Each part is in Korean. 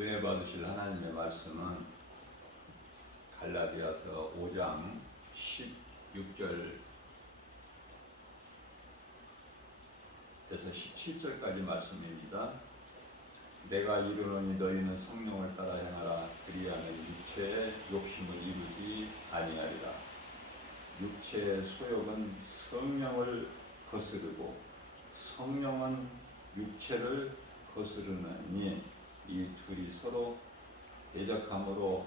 은혜 받으실 하나님의 말씀은 갈라디아서 5장 16절에서 17절까지 말씀입니다. 내가 이르노니 너희는 성령을 따라 행하라. 그리하면 육체의 욕심을 이루지 아니하리라. 육체의 소욕은 성령을 거스르고 성령은 육체를 거스르느니 이 둘이 서로 대적함으로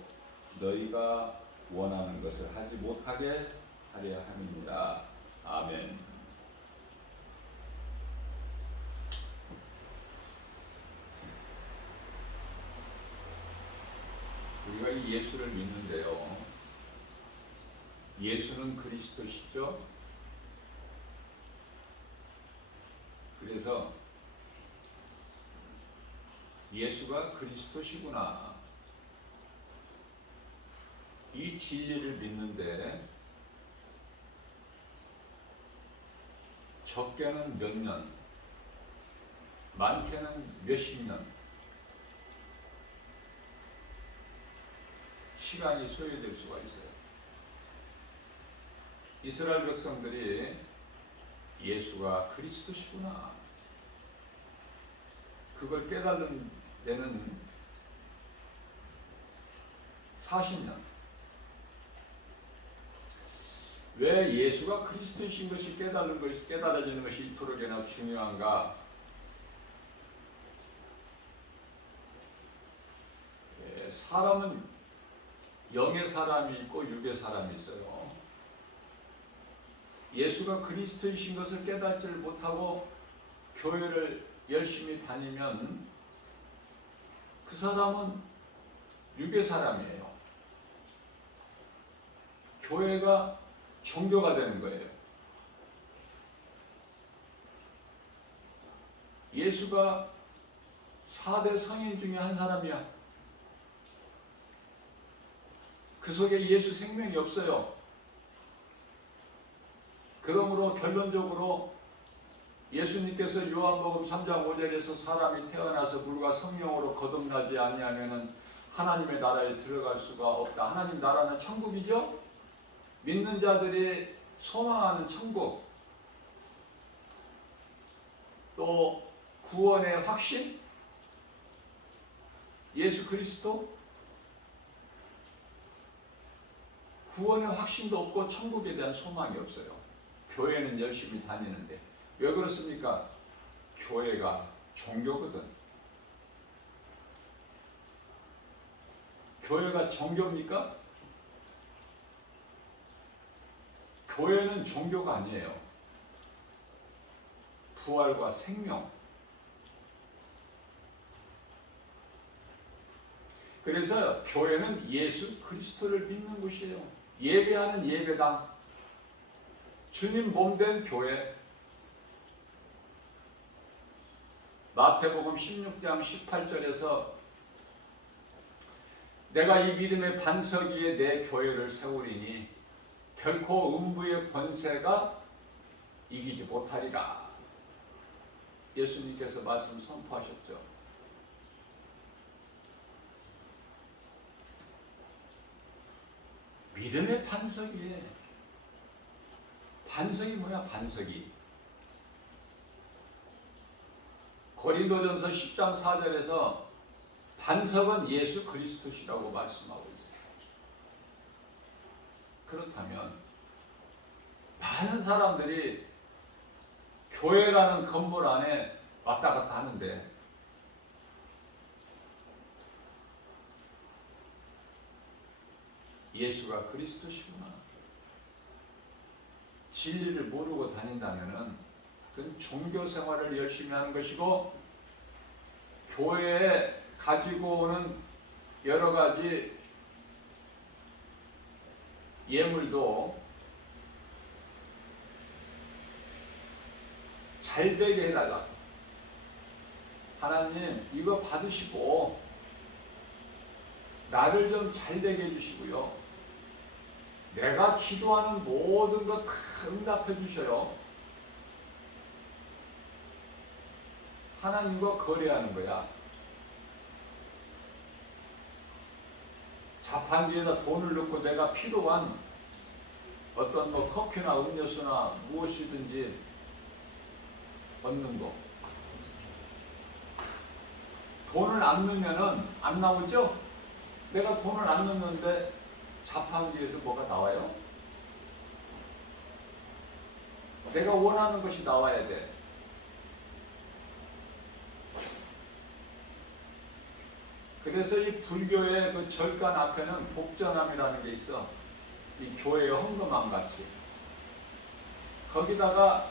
너희가 원하는 것을 하지 못하게 하려 함이니라. 아멘. 우리가 이 예수를 믿는데요, 예수는 그리스도시죠. 그래서 예수가 그리스도시구나, 이 진리를 믿는데 적게는 몇 년, 많게는 몇십 년 시간이 소요될 수가 있어요. 이스라엘 백성들이 예수가 그리스도시구나, 그걸 깨달은 데는 40년. 왜 예수가 그리스도이신 것이 깨달아지는 것이 이토록이나 중요한가? 사람은 영의 사람이 있고 육의 사람이 있어요. 예수가 그리스도이신 것을 깨닫지를 못하고 교회를 열심히 다니면 그 사람은 육의 사람이에요. 교회가 종교가 되는 거예요. 예수가 4대 성인 중에 한 사람이야. 그 속에 예수 생명이 없어요. 그러므로 결론적으로 예수님께서 요한복음 3장 5절에서 사람이 태어나서 물과 성령으로 거듭나지 아니하면은 하나님의 나라에 들어갈 수가 없다. 하나님 나라는 천국이죠. 믿는 자들이 소망하는 천국, 또 구원의 확신, 예수 그리스도, 구원의 확신도 없고 천국에 대한 소망이 없어요. 교회는 열심히 다니는데. 왜 그렇습니까? 교회가 종교거든. 교회가 종교입니까? 교회는 종교가 아니에요. 부활과 생명. 그래서 교회는 예수 그리스도를 믿는 곳이에요. 예배하는 예배당, 주님 몸된 교회. 마태복음 16장 18절에서 내가 이 믿음의 반석 위에 내 교회를 세우리니 결코 음부의 권세가 이기지 못하리라. 예수님께서 말씀 선포하셨죠. 믿음의 반석 위에. 반석이 뭐야? 반석이 고린도전서 10장 4절에서 반석은 예수 그리스도시라고 말씀하고 있어요. 그렇다면 많은 사람들이 교회라는 건물 안에 왔다 갔다 하는데 예수가 그리스도시구나, 진리를 모르고 다닌다면은 그건 종교 생활을 열심히 하는 것이고, 교회에 가지고 오는 여러 가지 예물도 잘 되게 해달라. 하나님 이거 받으시고 나를 좀 잘 되게 해주시고요, 내가 기도하는 모든 것 다 응답해 주셔요. 하나님과 거래하는 거야. 자판기에다 돈을 넣고 내가 필요한 어떤 뭐 커피나 음료수나 무엇이든지 얻는 거. 돈을 안 넣으면은 안 나오죠? 내가 돈을 안 넣는데 자판기에서 뭐가 나와요? 내가 원하는 것이 나와야 돼. 그래서 이 불교의 그 절간 앞에는 복전함이라는 게 있어. 이 교회의 헌금함 같이. 거기다가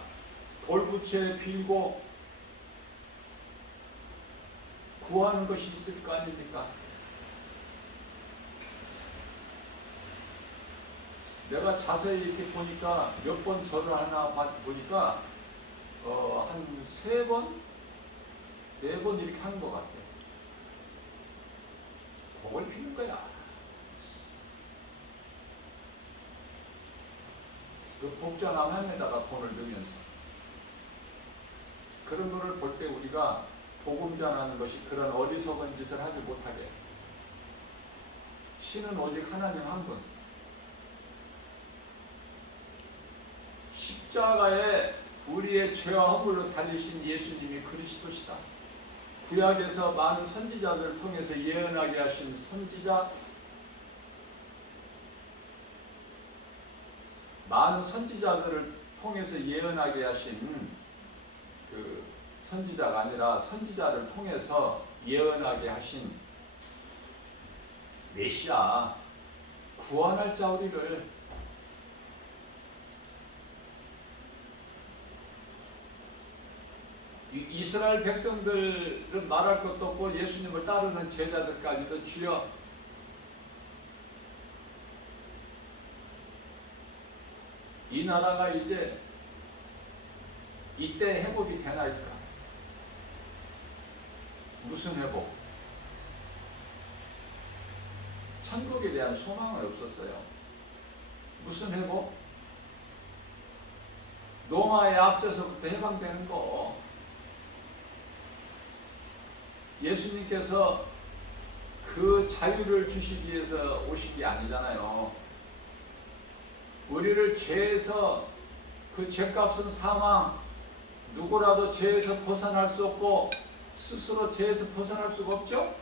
돌부채 빌고 구하는 것이 있을 거 아닙니까? 내가 자세히 이렇게 보니까 몇 번 절을 하나 보니까 한 3번, 4번 이렇게 하는 것 같아. 복을 피는 거야. 그 복전함에다가 돈을 넣으면서 그런 거를 볼 때 우리가 복음 전하는 것이 그런 어리석은 짓을 하지 못하게. 신은 오직 하나님 한 분. 십자가에 우리의 죄와 허물로 달리신 예수님이 그리스도시다. 구약에서 많은 선지자들을 통해서 예언하게 하신 선지자, 많은 선지자들을 통해서 예언하게 하신 그 선지자가 아니라 선지자를 통해서 예언하게 하신 메시아, 구원할 자 우리를 이스라엘 백성들은 말할 것도 없고 예수님을 따르는 제자들까지도 주여 이 나라가 이제 이때 회복이 되나이까? 무슨 회복? 천국에 대한 소망은 없었어요. 무슨 회복? 노마의 앞서서부터 해방되는 거. 예수님께서 그 자유를 주시기 위해서 오신 게 아니잖아요. 우리를 죄에서 그 죄값은 사망, 누구라도 죄에서 벗어날 수 없고 스스로 죄에서 벗어날 수가 없죠.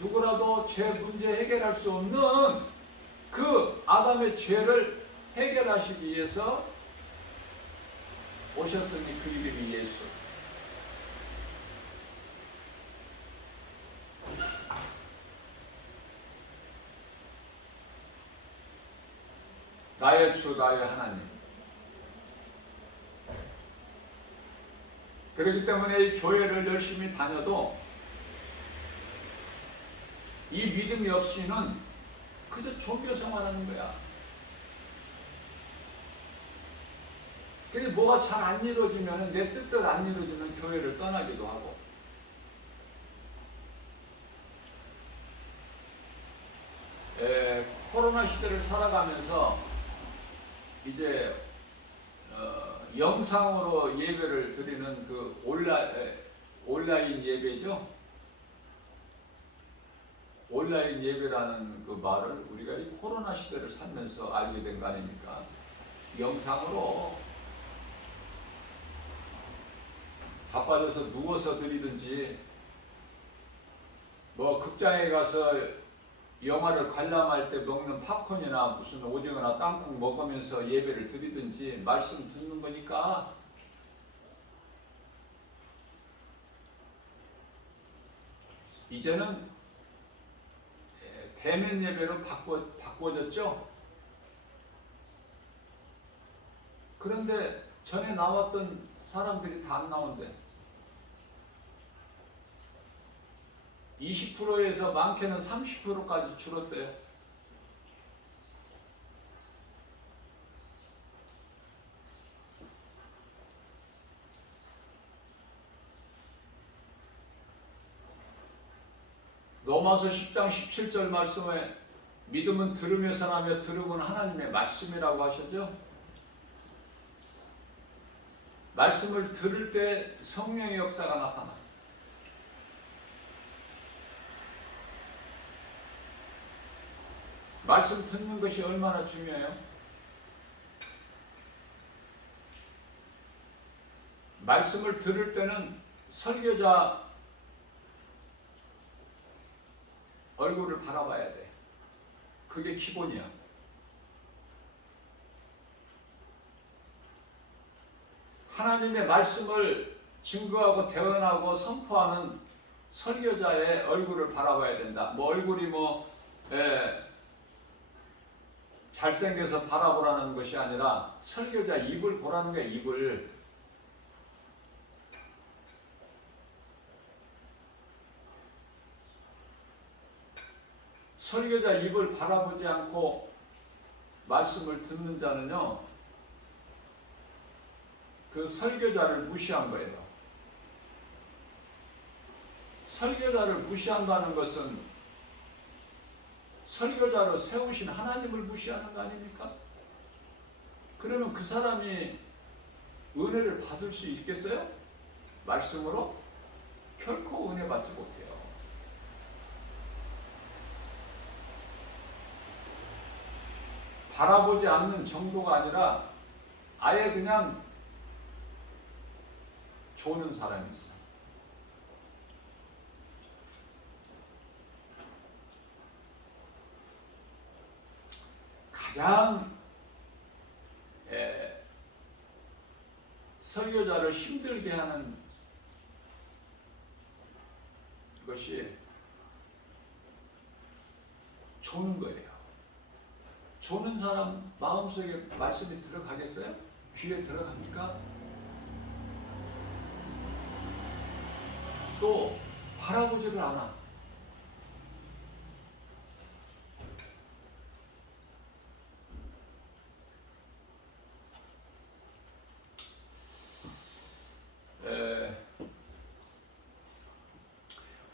누구라도 죄 문제 해결할 수 없는 그 아담의 죄를 해결하시기 위해서 오셨으니 그 이름이 예수. 나의 주, 나의 하나님. 그렇기 때문에 이 교회를 열심히 다녀도 이 믿음이 없이는 그저 종교 생활하는 거야. 근데 뭐가 잘 안 이루어지면, 내 뜻대로 안 이루어지면 교회를 떠나기도 하고. 코로나 시대를 살아가면서 이제 영상으로 예배를 드리는 그 온라인 예배죠. 온라인 예배라는 그 말을 우리가 이 코로나 시대를 살면서 알게 된 거 아닙니까? 영상으로 자빠져서 누워서 드리든지, 뭐 극장에 가서 영화를 관람할 때 먹는 팝콘이나 무슨 오징어나 땅콩 먹으면서 예배를 드리든지 말씀 듣는 거니까 이제는 대면 예배로 바꿔졌죠. 그런데 전에 나왔던 사람들이 다 안 나온대. 20%에서 많게는 30%까지 줄었대요. 로마서 10장 17절 말씀에 믿음은 들으면서 나며 들음은 하나님의 말씀이라고 하셨죠. 말씀을 들을 때 성령의 역사가 나타나요. 말씀 듣는 것이 얼마나 중요해요? 말씀을 들을 때는 설교자 얼굴을 바라봐야 돼. 그게 기본이야. 하나님의 말씀을 증거하고 대언하고 선포하는 설교자의 얼굴을 바라봐야 된다. 뭐 얼굴이 잘생겨서 바라보라는 것이 아니라 설교자 입을 보라는 거야. 입을. 설교자 입을 바라보지 않고 말씀을 듣는 자는요, 그 설교자를 무시한 거예요. 설교자를 무시한다는 것은 설교자로 세우신 하나님을 무시하는 거 아닙니까? 그러면 그 사람이 은혜를 받을 수 있겠어요? 말씀으로? 결코 은혜 받지 못해요. 바라보지 않는 정도가 아니라 아예 그냥 조는 사람이 있어요. 가장 설교자를 힘들게 하는 것이 조는 거예요. 조는 사람 마음속에 말씀이 들어가겠어요? 귀에 들어갑니까? 또 바라보지를 않아.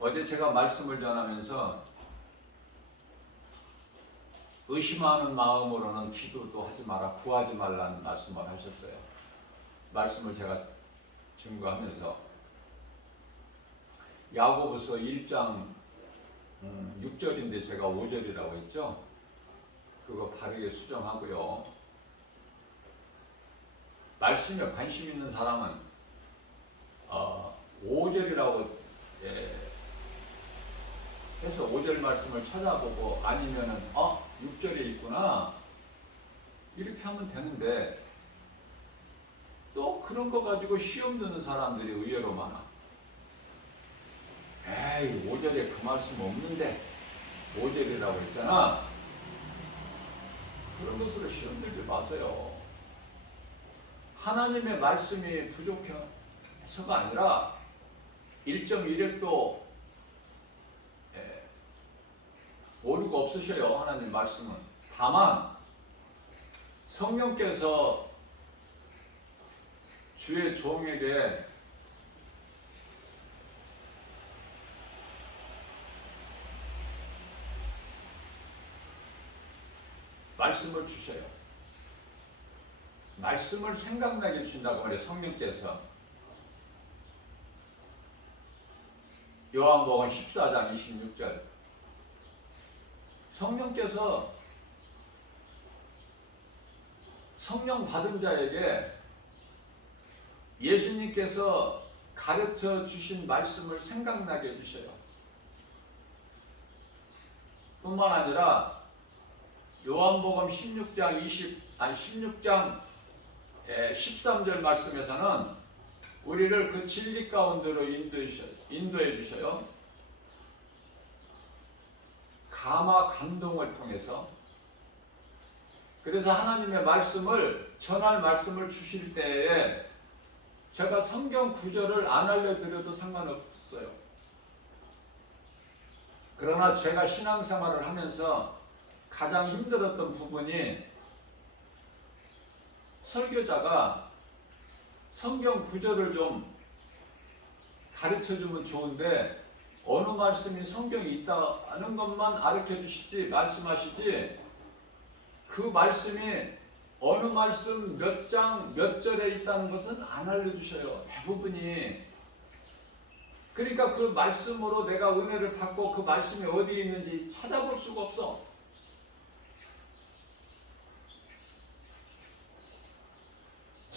어제 제가 말씀을 전하면서 의심하는 마음으로는 기도도 하지 마라, 구하지 말라는 말씀을 하셨어요. 말씀을 제가 증거하면서 야고보서 1장 6절인데 제가 5절이라고 했죠. 그거 바르게 수정하고요. 말씀에 관심 있는 사람은 5절이라고 해서 5절 말씀을 찾아보고 아니면은 6절에 있구나 이렇게 하면 되는데, 또 그런 거 가지고 시험 드는 사람들이 의외로 많아. 에이 5절에 그 말씀 없는데 5절이라고 했잖아. 그런 것으로 시험 들지 마세요. 하나님의 말씀이 부족해서가 아니라 1.1핵도 오류가 없으셔요. 하나님 말씀은. 다만 성령께서 주의 종에게 말씀을 주셔요. 말씀을 생각나게 주신다고 말해요. 성령께서. 요한복음 14장 26절. 성령께서 성령 받은 자에게 예수님께서 가르쳐 주신 말씀을 생각나게 해주셔요. 뿐만 아니라 요한복음 16장 13절 말씀에서는 우리를 그 진리 가운데로 인도해 주셔요. 감화 감동을 통해서. 그래서 하나님의 말씀을 전할 말씀을 주실 때에 제가 성경 구절을 안 알려드려도 상관없어요. 그러나 제가 신앙생활을 하면서 가장 힘들었던 부분이 설교자가 성경 구절을 좀 가르쳐주면 좋은데 어느 말씀이 성경에 있다는 것만 가르쳐주시지 말씀하시지 그 말씀이 어느 말씀 몇 장 몇 절에 있다는 것은 안 알려주셔요. 대부분이. 그러니까 그 말씀으로 내가 은혜를 받고 그 말씀이 어디에 있는지 찾아볼 수가 없어.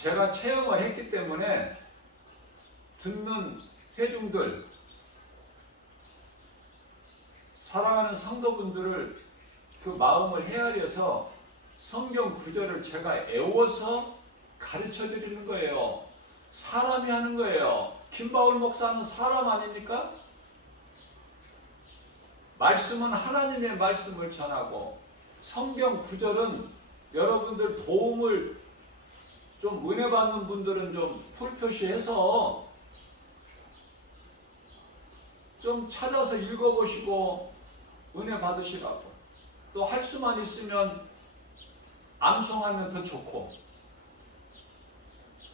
제가 체험을 했기 때문에 듣는 회중들, 사랑하는 성도분들을 그 마음을 헤아려서 성경 구절을 제가 애워서 가르쳐 드리는 거예요. 사람이 하는 거예요. 김바울 목사는 사람 아닙니까? 말씀은 하나님의 말씀을 전하고, 성경 구절은 여러분들 도움을 좀 은혜 받는 분들은 좀 풀표시해서 좀 찾아서 읽어보시고 은혜 받으시라고. 또 할 수만 있으면 암송하면 더 좋고,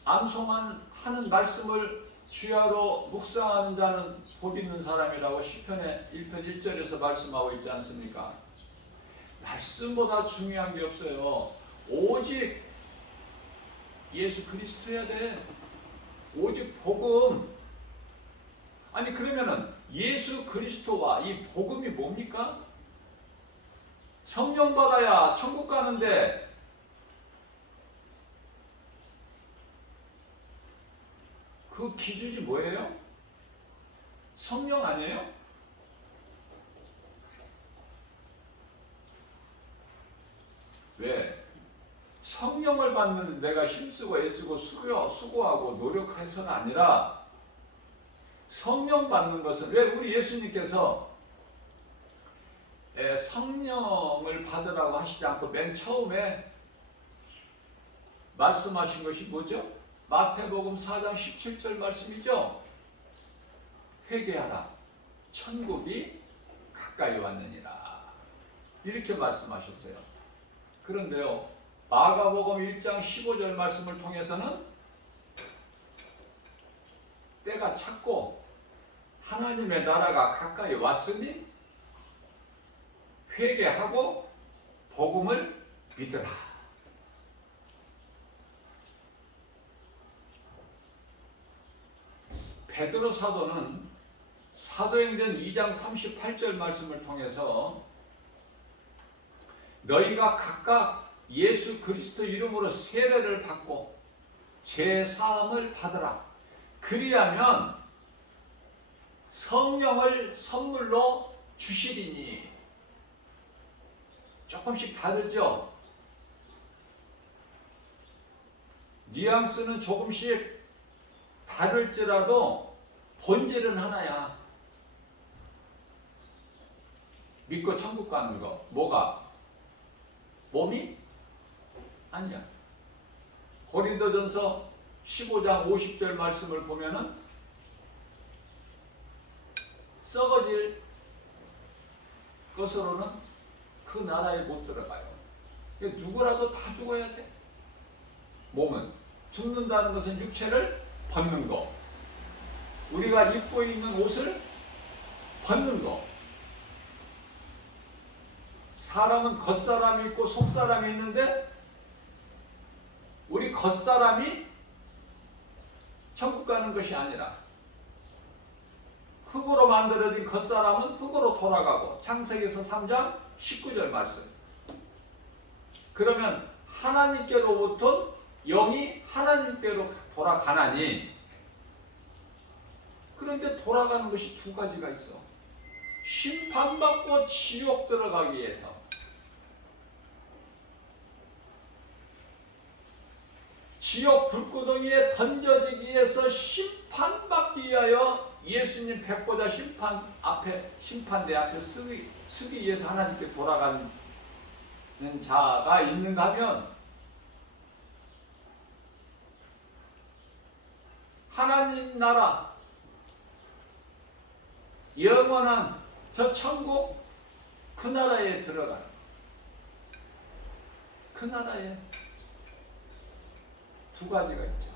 암송하는 말씀을 주야로 묵상하는 자는 복 있는 사람이라고 시편의 1편 1절에서 말씀하고 있지 않습니까? 말씀보다 중요한 게 없어요. 오직 예수 그리스도여야 돼. 오직 복음. 아니 그러면은 예수 그리스도와 이 복음이 뭡니까? 성령 받아야 천국 가는데 그 기준이 뭐예요? 성령 아니에요? 왜? 성령을 받는 내가 힘쓰고 애쓰고 수고하고 노력해서는 아니라, 성령 받는 것은, 왜 우리 예수님께서 성령을 받으라고 하시지 않고 맨 처음에 말씀하신 것이 뭐죠? 마태복음 4장 17절 말씀이죠. 회개하라, 천국이 가까이 왔느니라, 이렇게 말씀하셨어요. 그런데요, 마가복음 1장 15절 말씀을 통해서는 때가 찼고 하나님의 나라가 가까이 왔으니 회개하고 복음을 믿으라. 베드로 사도는 사도행전 2장 38절 말씀을 통해서 너희가 각각 예수 그리스도 이름으로 세례를 받고 제사함을 받으라. 그리하면 성령을 선물로 주시리니. 조금씩 다르죠? 뉘앙스는 조금씩 다를지라도 본질은 하나야. 믿고 천국 가는 거. 뭐가? 몸이? 아니야. 고린도전서 15장 50절 말씀을 보면은 썩어질 것으로는 그 나라에 못 들어가요. 누구라도 다 죽어야 돼. 몸은 죽는다는 것은 육체를 벗는 거, 우리가 입고 있는 옷을 벗는 거. 사람은 겉사람이 있고 속사람이 있는데 우리 겉사람이 천국 가는 것이 아니라 흙으로 만들어진 겉사람은 흙으로 돌아가고, 창세기서 3장 19절 말씀. 그러면 하나님께로부터 영이 하나님께로 돌아가나니, 그런데 돌아가는 것이 두 가지가 있어. 심판받고 지옥 들어가기 위해서, 지옥 불구덩이에 던져지기 위해서 심판받기 위하여 예수님 백보자 심판 앞에, 심판대 앞에 서기 위해서 하나님께 돌아가는 자가 있는가 하면, 하나님 나라 영원한 저 천국, 그 나라에 들어가는, 그 나라에 두 가지가 있죠.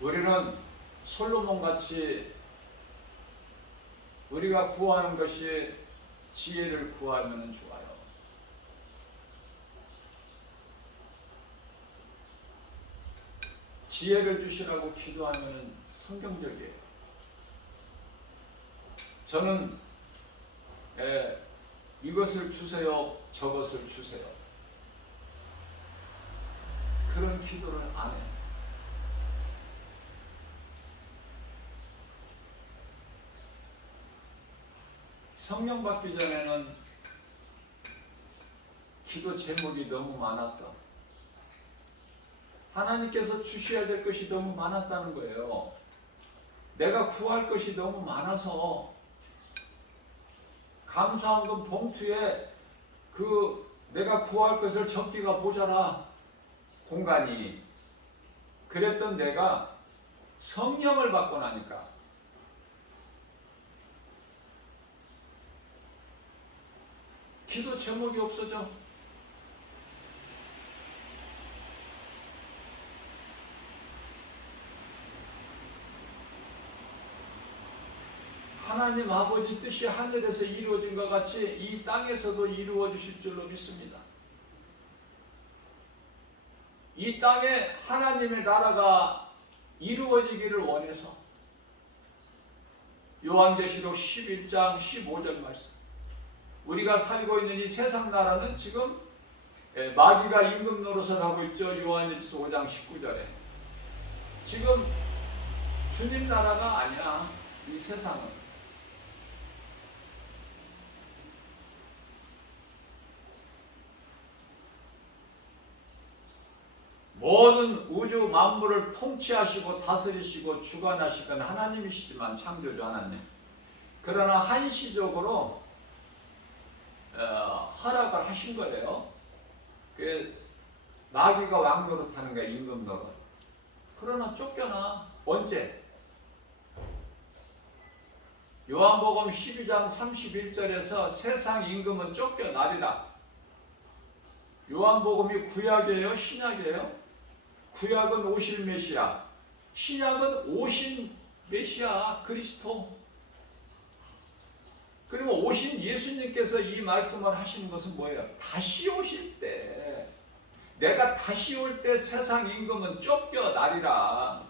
우리는 솔로몬같이 우리가 구하는 것이 지혜를 구하면 좋아요. 지혜를 주시라고 기도하면 성경적이에요. 저는 이것을 주세요, 저것을 주세요. 그런 기도를 안 해요. 성령 받기 전에는 기도 제목이 너무 많았어. 하나님께서 주셔야 될 것이 너무 많았다는 거예요. 내가 구할 것이 너무 많아서 감사헌금 봉투에 내가 구할 것을 적기가 모자라 공간이. 그랬던 내가 성령을 받고 나니까 기도 제목이 없어져. 하나님 아버지 뜻이 하늘에서 이루어진 것 같이 이 땅에서도 이루어 주실 줄로 믿습니다. 이 땅에 하나님의 나라가 이루어지기를 원해서 요한계시록 11장 15절 말씀, 우리가 살고 있는 이 세상 나라는 지금 마귀가 임금 노릇을 하고 있죠. 요한일서 5장 19절에 지금 주님 나라가 아니야. 이 세상은 모든 우주 만물을 통치하시고 다스리시고 주관하시는 하나님이시지만, 창조주 하나님. 그러나 한시적으로 허락을 하신 거예요. 그 마귀가 왕노릇하는 거야, 임금 노릇. 그러나 쫓겨나. 언제? 요한복음 12장 31절에서 세상 임금은 쫓겨나리라. 요한복음이 구약이에요, 신약이에요? 구약은 오실 메시아, 신약은 오신 메시아 그리스도. 그리고 오신 예수님께서 이 말씀을 하시는 것은 뭐예요? 다시 오실 때, 내가 다시 올 때 세상 임금은 쫓겨나리라.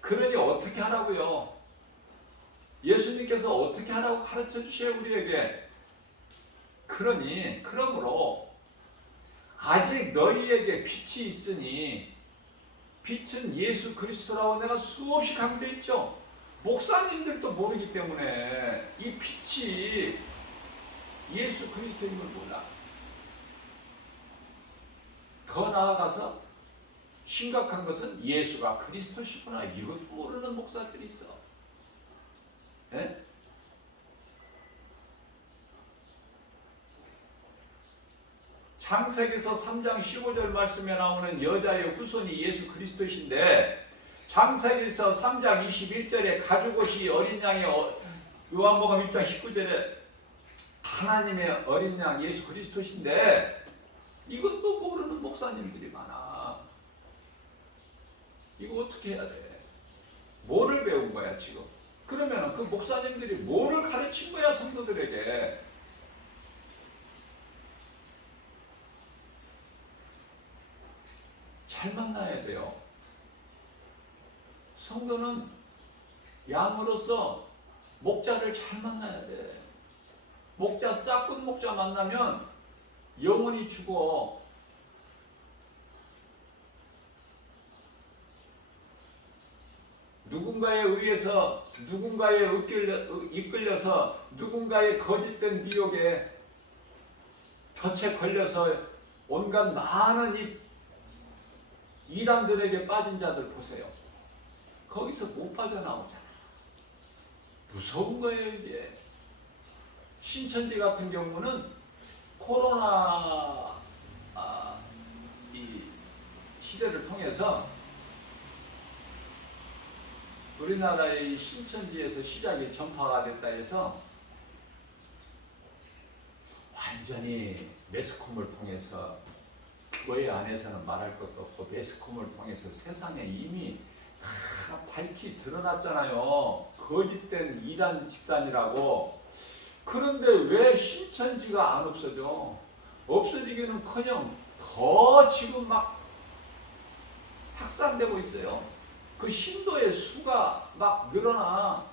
그러니 어떻게 하라고요? 예수님께서 어떻게 하라고 가르쳐 주셔요, 우리에게. 그러므로 아직 너희에게 빛이 있으니, 빛은 예수 그리스도라고 내가 수없이 강조했죠. 목사님들도 모르기 때문에 이 빛이 예수 그리스도인 걸 몰라. 더 나아가서 심각한 것은 예수가 그리스도시구나, 이것도 모르는 목사들이 있어. 네? 창세기서 3장 15절 말씀에 나오는 여자의 후손이 예수 그리스도이신데, 창세기서 3장 21절에 가죽옷이 어린 양의 요한복음 1장 19절에 하나님의 어린 양 예수 그리스도이신데, 이것도 모르는 목사님들이 많아. 이거 어떻게 해야 돼? 뭐를 배운 거야 지금? 그러면 그 목사님들이 뭐를 가르친 거야 성도들에게? 잘 만나야 돼요. 성도는 양으로서 목자를 잘 만나야 돼. 목자, 싹군 목자 만나면 영혼이 죽어. 누군가에 의해서, 누군가에 이끌려서, 누군가의 거짓된 미혹에 덫에 걸려서 온갖 많은 이 이단들에게 빠진 자들 보세요. 거기서 못 빠져나오잖아. 무서운 거예요 이게. 신천지 같은 경우는 코로나 이 시대를 통해서 우리나라의 신천지에서 시작이 전파가 됐다 해서 완전히 매스컴을 통해서, 교회 안에서는 말할 것도 없고 매스컴을 통해서 세상에 이미 다 밝히 드러났잖아요. 거짓된 이단 집단이라고. 그런데 왜 신천지가 안 없어져? 없어지기는커녕 더 지금 막 확산되고 있어요. 그 신도의 수가 막 늘어나.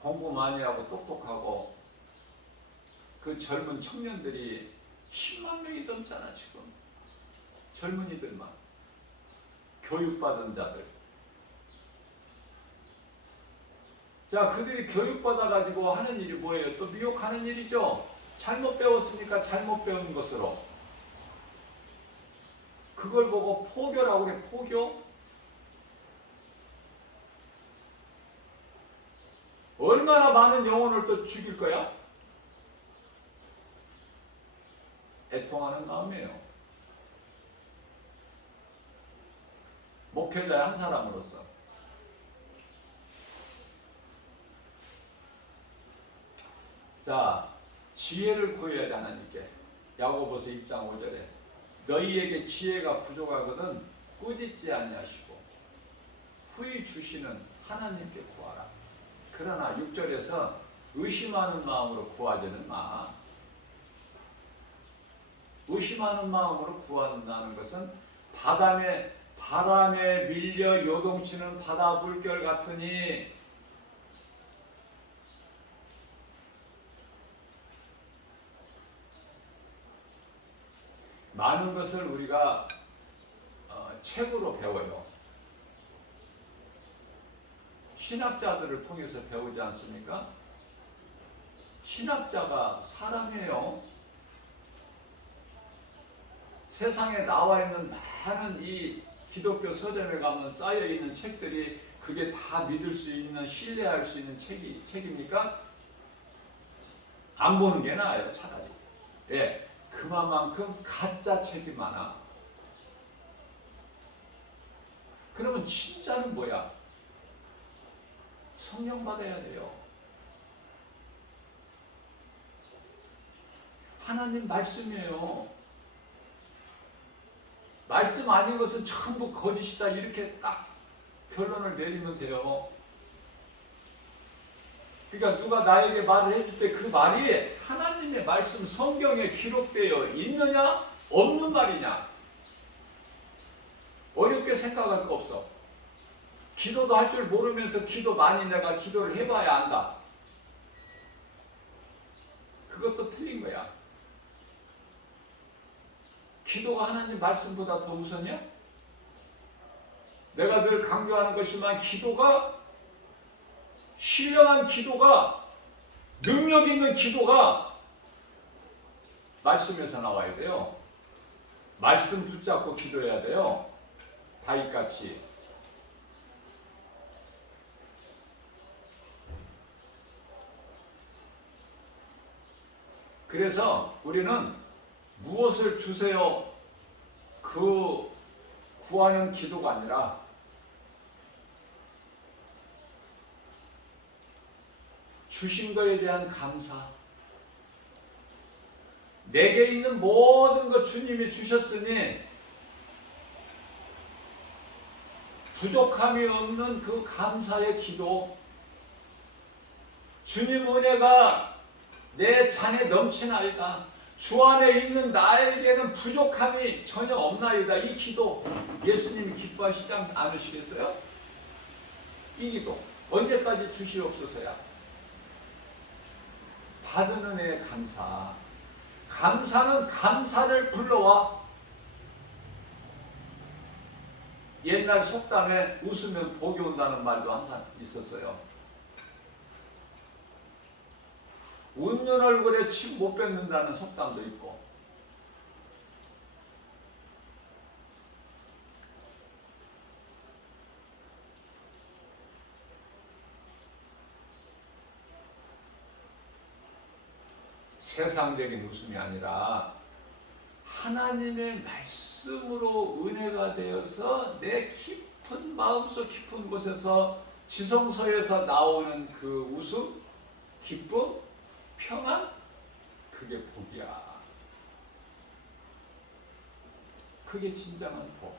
공부 많이 하고 똑똑하고 그 젊은 청년들이 10만 명이 넘잖아 지금. 젊은이들만. 교육받은 자들. 자, 그들이 교육받아가지고 하는 일이 뭐예요? 또 미혹하는 일이죠. 잘못 배웠으니까 잘못 배운 것으로. 그걸 보고 포교라고 그래, 포교? 얼마나 많은 영혼을 또 죽일 거야? 애통하는 마음이에요. 목회자의 한 사람으로서. 자, 지혜를 구해야 돼, 하나님께. 야고보서 1장 5절에 너희에게 지혜가 부족하거든 꾸짖지 아니하시고 후히 주시는 하나님께 구하라. 그러나 6절에서 의심하는 마음으로 구하지는 마. 의심하는 마음으로 구한다는 것은 바람에 밀려 요동치는 바다 물결 같으니 많은 것을 우리가 책으로 배워요. 신학자들을 통해서 배우지 않습니까? 신학자가 사람이에요. 세상에 나와 있는 많은 이 기독교 서점에 가면 쌓여 있는 책들이 그게 다 믿을 수 있는, 신뢰할 수 있는 책입니까? 안 보는 게 나아요, 차라리. 예, 그만큼 가짜 책이 많아. 그러면 진짜는 뭐야? 성령 받아야 돼요. 하나님 말씀이에요. 말씀 아닌 것은 전부 거짓이다. 이렇게 딱 결론을 내리면 돼요. 그러니까 누가 나에게 말을 해줄 때 그 말이 하나님의 말씀 성경에 기록되어 있느냐 없는 말이냐 어렵게 생각할 거 없어. 기도도 할 줄 모르면서 기도 많이 내가 기도를 해봐야 안다. 그것도 틀린 거야. 기도가 하나님 말씀보다 더 우선이야? 내가 늘 강조하는 것이지만 기도가 신령한 기도가 능력 있는 기도가 말씀에서 나와야 돼요. 말씀 붙잡고 기도해야 돼요. 다윗같이. 그래서 우리는 무엇을 주세요? 그 구하는 기도가 아니라 주신 것에 대한 감사. 내게 있는 모든 것 주님이 주셨으니 부족함이 없는 그 감사의 기도. 주님 은혜가 내 잔에 넘치나이다. 주 안에 있는 나에게는 부족함이 전혀 없나이다. 이 기도 예수님이 기뻐하시지 않으시겠어요? 이 기도 언제까지 주시옵소서야. 받은 은혜에 감사. 감사는 감사를 불러와. 옛날 속담에 웃으면 복이 온다는 말도 항상 있었어요. 웃는 얼굴에 침 못 뱉는다는 속담도 있고. 세상적인 웃음이 아니라 하나님의 말씀으로 은혜가 되어서 내 깊은 마음속 깊은 곳에서 지성소에서 나오는 그 웃음, 기쁨, 평안, 그게 복이야. 그게 진정한 복.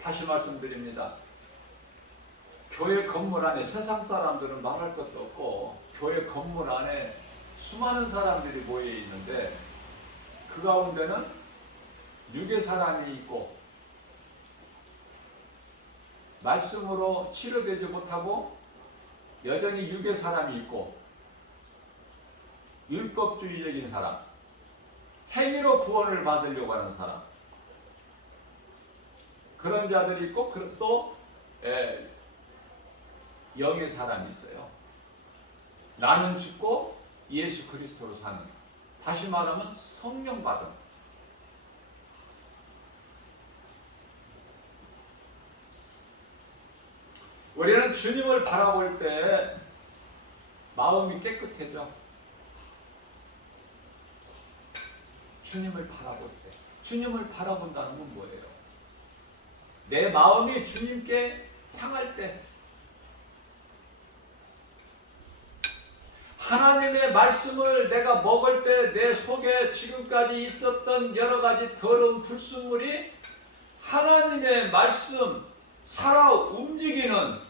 다시 말씀드립니다. 교회 건물 안에 세상 사람들은 말할 것도 없고 교회 건물 안에 수많은 사람들이 모여 있는데 그 가운데는 육의 사람이 있고 말씀으로 치료되지 못하고 여전히 육의 사람이 있고 율법주의적인 사람, 행위로 구원을 받으려고 하는 사람, 그런 자들이 있고 또 영의 사람이 있어요. 나는 죽고 예수 그리스도로 사는, 다시 말하면 성령 받음. 우리는 주님을 바라볼 때 마음이 깨끗해져. 주님을 바라볼 때. 주님을 바라본다는 건 뭐예요? 내 마음이 주님께 향할 때, 하나님의 말씀을 내가 먹을 때 내 속에 지금까지 있었던 여러 가지 더러운 불순물이 하나님의 말씀, 살아 움직이는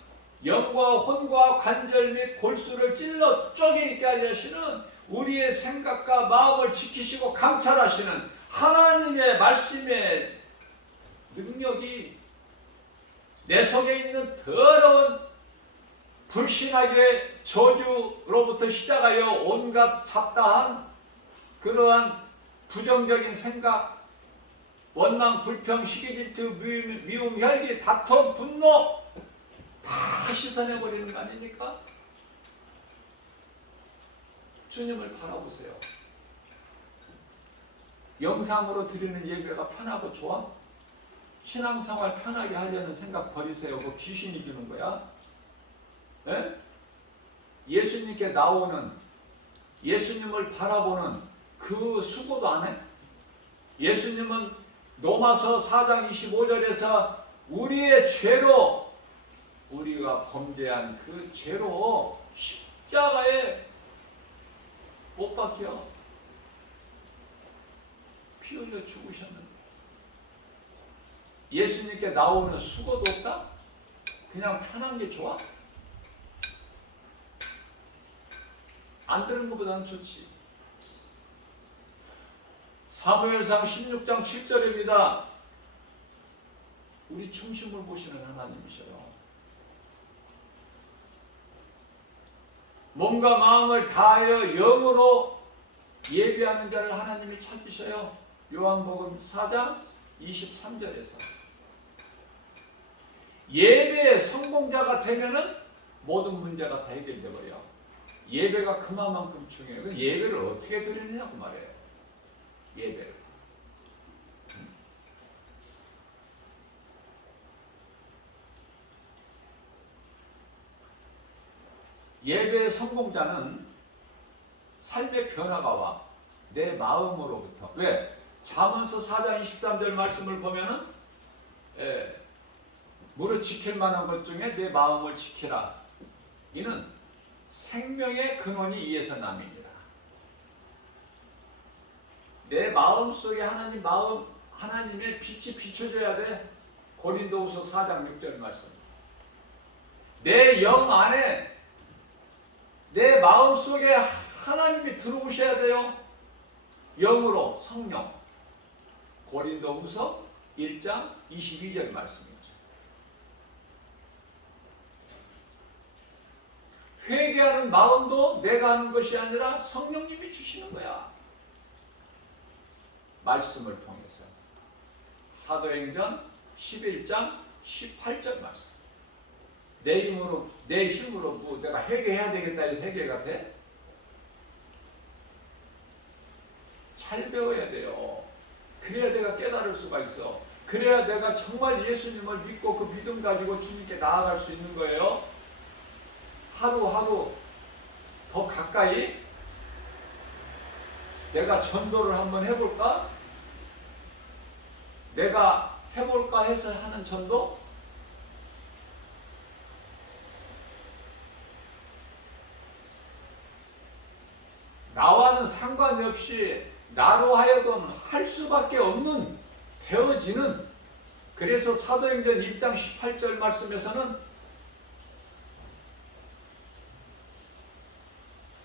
영과 혼과 관절 및 골수를 찔러 쪼개게 하시는 우리의 생각과 마음을 지키시고 감찰하시는 하나님의 말씀의 능력이 내 속에 있는 더러운 불신하게 저주로부터 시작하여 온갖 잡다한 그러한 부정적인 생각, 원망, 불평, 시기, 질투, 미움, 혈기, 다툼, 분노 다 씻어내버리는 거 아닙니까? 주님을 바라보세요. 영상으로 드리는 예배가 편하고 좋아? 신앙생활 편하게 하려는 생각 버리세요. 그거 귀신이 주는 거야. 네? 예수님께 나오는, 예수님을 바라보는 그 수고도 안 해? 예수님은 로마서 4장 25절에서 우리의 죄로, 우리가 범죄한 그 죄로 십자가에 못 박혀 피 흘려 죽으셨는데 예수님께 나오는 수고도 없다? 그냥 편한 게 좋아? 안 들은 것보다는 좋지. 사무엘상 16장 7절입니다. 우리 중심을 보시는 하나님이셔요. 몸과 마음을 다하여 영으로 예배하는 자를 하나님이 찾으셔요. 요한복음 4장 23절에서 예배의 성공자가 되면은 모든 문제가 다 해결돼 버려. 예배가 그만큼 중요해요. 그 예배를 어떻게 드리느냐고 말해요. 예배를. 예배의 성공자는 삶의 변화가 와. 내 마음으로부터. 왜? 잠언서 4장 23절 말씀을 보면은 무릇 지킬 만한 것 중에 내 마음을 지키라. 이는 생명의 근원이 이에서 남이니라. 내 마음 속에 하나님의 빛이 비춰져야 돼. 고린도후서 4장 6절 말씀. 내 영 안에, 내 마음 속에 하나님이 들어오셔야 돼요. 영으로, 성령. 고린도후서 1장 22절 말씀이죠. 회개하는 마음도 내가 하는 것이 아니라 성령님이 주시는 거야. 말씀을 통해서. 사도행전 11장 18절 말씀. 내 힘으로 뭐 내가 회개해야 되겠다 해서 회개가 돼? 잘 배워야 돼요. 그래야 내가 깨달을 수가 있어. 그래야 내가 정말 예수님을 믿고 그 믿음 가지고 주님께 나아갈 수 있는 거예요. 하루하루 더 가까이 내가 전도를 한번 해볼까? 내가 해볼까 해서 하는 전도? 나와는 상관이 없이 나로 하여금 할 수밖에 없는, 되어지는, 그래서 사도행전 1장 18절 말씀에서는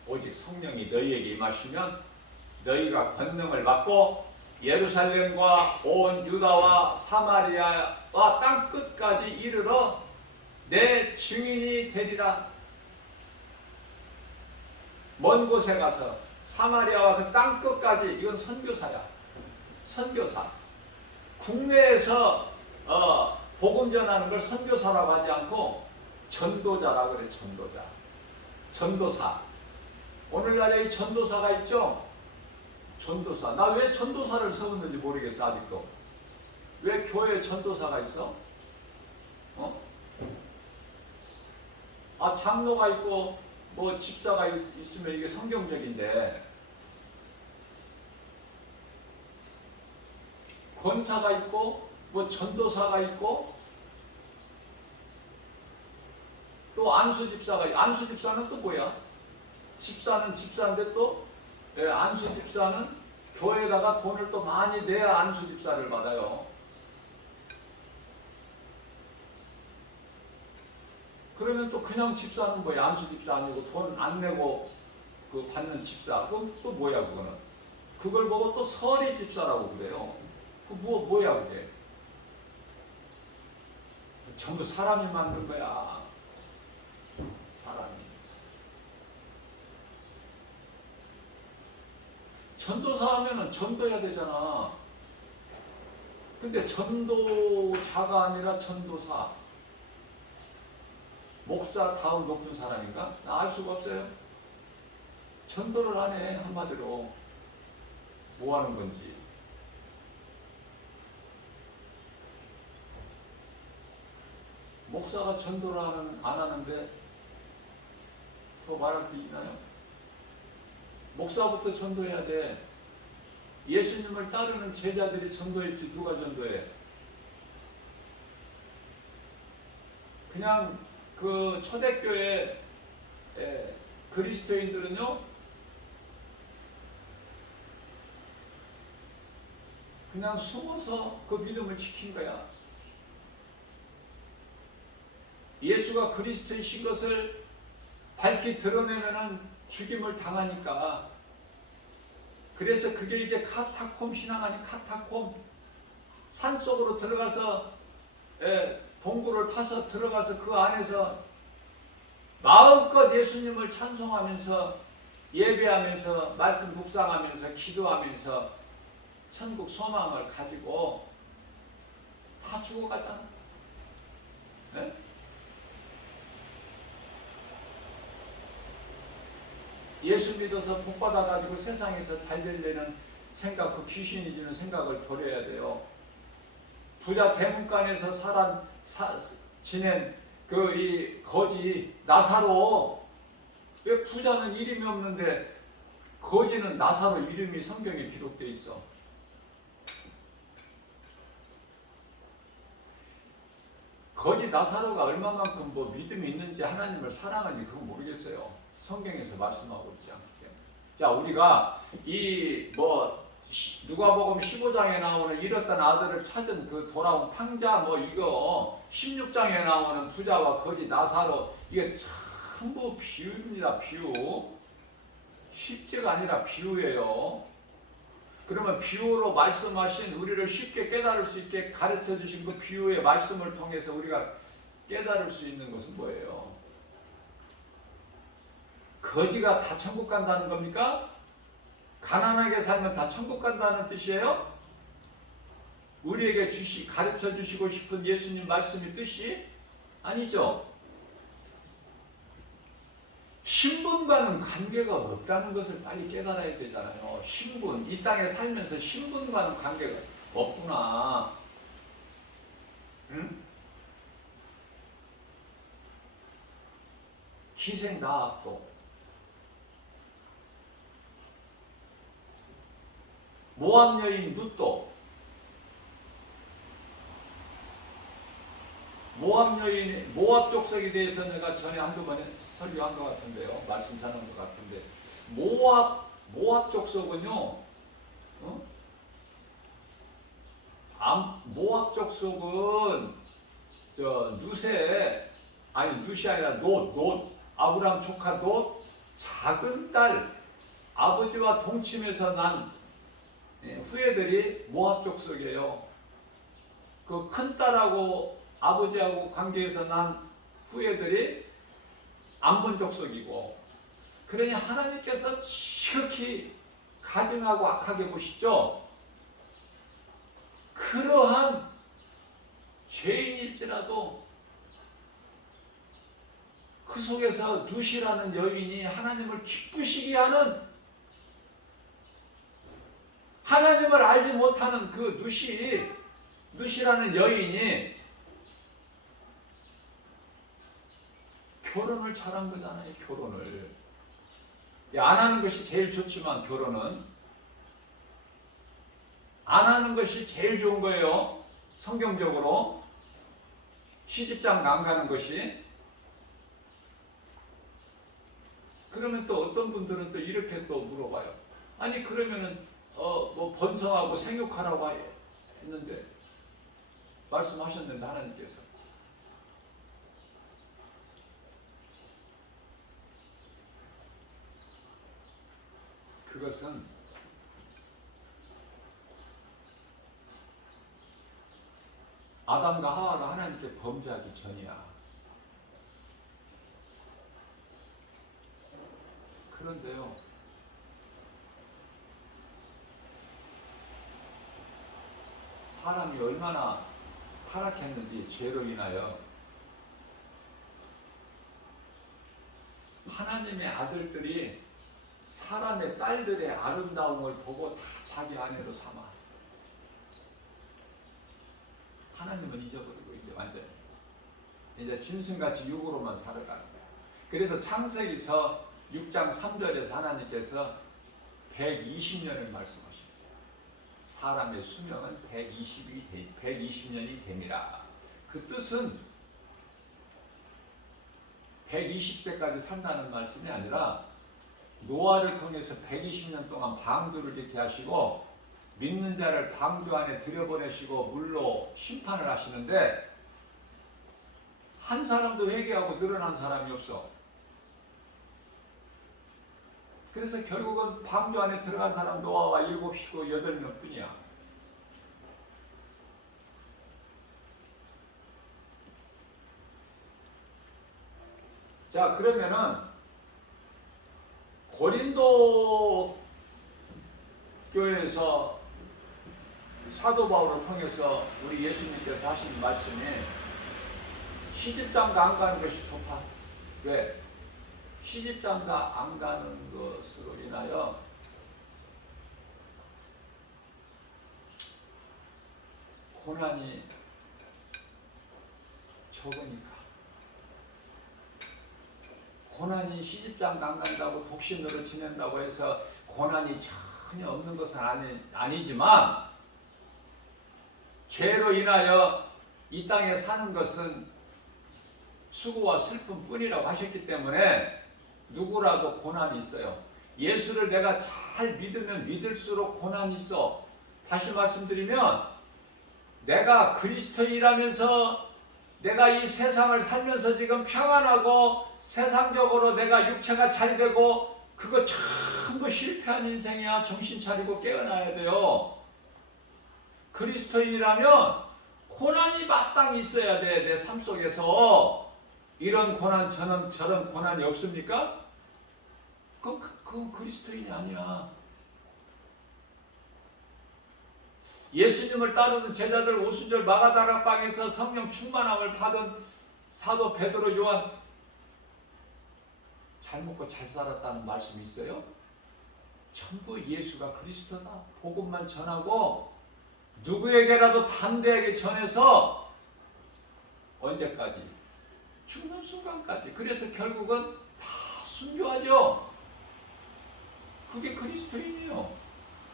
오직 성령이 너희에게 임하시면 너희가 권능을 받고 예루살렘과 온 유다와 사마리아와 땅끝까지 이르러 내 증인이 되리라. 먼 곳에 가서 사마리아와 그 땅 끝까지, 이건 선교사야. 선교사. 국내에서 복음 전하는 걸 선교사라고 하지 않고 전도자라 그래. 전도자. 전도사. 오늘날에 이 전도사가 있죠? 전도사. 나 왜 전도사를 세웠는지 모르겠어 아직도. 왜 교회에 전도사가 있어? 장로가 있고 뭐 집사가 있으면 이게 성경적인데, 권사가 있고 뭐 전도사가 있고 또 안수집사는 또 뭐야? 집사는 집사인데 또 안수집사는 교회에다가 돈을 또 많이 내야 안수집사를 받아요. 그러면 또 그냥 집사는 뭐야? 안수집사 아니고 돈 안 내고 그 받는 집사. 그럼 또 뭐야 그거는? 그걸 보고 또 서리 집사라고 그래요. 그 뭐야 그게? 전부 사람이 만든 거야. 사람이. 전도사 하면은 전도해야 되잖아. 근데 전도자가 아니라 전도사. 목사 다운 높은 사람인가? 나 알 수가 없어요. 전도를 안 해. 한마디로 뭐 하는 건지. 목사가 전도를 안 하는데 더 말할 게 있나요? 목사부터 전도해야 돼. 예수님을 따르는 제자들이 전도했지 누가 전도해? 그냥 그 초대교회 그리스도인들은요, 그냥 숨어서 그 믿음을 지킨 거야. 예수가 그리스도이신 것을 밝히 드러내면은 죽임을 당하니까. 그래서 그게 이제 카타콤 신앙 아니? 카타콤. 산속으로 들어가서 동굴을 파서 들어가서 그 안에서 마음껏 예수님을 찬송하면서 예배하면서 말씀 묵상하면서 기도하면서 천국 소망을 가지고 다 죽어가잖아. 네? 예수 믿어서 복 받아가지고 세상에서 잘 되려는 생각, 그 귀신이 주는 생각을 버려야 돼요. 부자 대문간에서 지낸 그 이 거지 나사로, 왜 부자는 이름이 없는데 거지는 나사로 이름이 성경에 기록되어 있어. 거지 나사로가 얼마만큼 뭐 믿음이 있는지 하나님을 사랑하는지 그건 모르겠어요. 성경에서 말씀하고 있지 않기 때문에. 자, 우리가 이 누가복음 15장에 나오는 잃었던 아들을 찾은 그 돌아온 탕자 이거 16장에 나오는 부자와 거지 나사로, 이게 전부 비유입니다. 비유. 실제가 아니라 비유예요. 그러면 비유로 말씀하신, 우리를 쉽게 깨달을 수 있게 가르쳐 주신 그 비유의 말씀을 통해서 우리가 깨달을 수 있는 것은 뭐예요? 거지가 다 천국 간다는 겁니까? 가난하게 살면 다 천국 간다는 뜻이에요? 우리에게 가르쳐 주시고 싶은 예수님 말씀의 뜻이 아니죠. 신분과는 관계가 없다는 것을 빨리 깨달아야 되잖아요. 신분, 이 땅에 살면서 신분과는 관계가 없구나. 응? 기생나합도, 모압 여인 룻도, 모압 족속에 대해서 내가 전에 한두 번에 설교한 것 같은데요. 말씀 전한 것 같은데, 모압 족속은요, 모압 족속은 룻이 아니라 롯, 아브람 조카 롯 작은 딸, 아버지와 동침해서 난 후예들이 모압 족속이에요. 그 큰 딸하고 아버지하고 관계에서 난 후예들이 안본 족속이고, 그러니 하나님께서 지극히 가증하고 악하게 보시죠. 그러한 죄인일지라도 그 속에서 누시라는 여인이 하나님을 기쁘시게 하는, 하나님을 알지 못하는 그 누시라는 여인이 결혼을 잘한 거잖아요. 결혼을 안 하는 것이 제일 좋지만, 결혼은 안 하는 것이 제일 좋은 거예요. 성경적으로 시집장 안 가는 것이. 그러면 또 어떤 분들은 또 이렇게 또 물어봐요. 아니 그러면은 뭐 번성하고 생육하라고 했는데, 말씀하셨는데 하나님께서 그것은 아담과 하와가 하나님께 범죄하기 전이야. 그런데요, 사람이 얼마나 타락했는지 죄로 인하여 하나님의 아들들이 사람의 딸들의 아름다움을 보고 다 자기 아내로 삼아. 하나님은 잊어버리고 이제 완전히 이제 짐승같이 육으로만 살아가는 거야. 그래서 창세기서 6장 3절에서 하나님께서 120년을 말씀하십니다. 사람의 수명은 120년이 됨이라. 그 뜻은 120세까지 산다는 말씀이 아니라 노아를 통해서 120년 동안 방주를 짓게 하시고 믿는 자를 방주 안에 들여보내시고 물로 심판을 하시는데, 한 사람도 회개하고 늘어난 사람이 없어. 그래서 결국은 방주 안에 들어간 사람 노아가 7이고 8명 뿐이야. 자, 그러면은 고린도 교회에서 사도 바울을 통해서 우리 예수님께서 하신 말씀이 시집장가 안 가는 것이 좋다. 왜? 시집장가 안 가는 것으로 인하여 고난이 적으니까. 고난이 시집장가 안 간다고 독신으로 지낸다고 해서 고난이 전혀 없는 것은 아니지만, 죄로 인하여 이 땅에 사는 것은 수고와 슬픔 뿐이라고 하셨기 때문에 누구라도 고난이 있어요. 예수를 내가 잘 믿으면 믿을수록 고난이 있어. 다시 말씀드리면, 내가 그리스도인이라면서 내가 이 세상을 살면서 지금 평안하고 세상적으로 내가 육체가 잘 되고 그거 전부 실패한 인생이야. 정신 차리고 깨어나야 돼요. 그리스도인이라면 고난이 마땅히 있어야 돼. 내 삶 속에서 이런 고난 저런 고난이 없습니까? 그건 그리스도인이 아니야. 예수님을 따르는 제자들 오순절 마가다락방에서 성령 충만함을 받은 사도 베드로 요한, 잘 먹고 잘 살았다는 말씀이 있어요. 전부 예수가 그리스도다. 복음만 전하고 누구에게라도 담대하게 전해서 언제까지? 죽는 순간까지. 그래서 결국은 다 순교하죠. 그게 그리스도인이에요.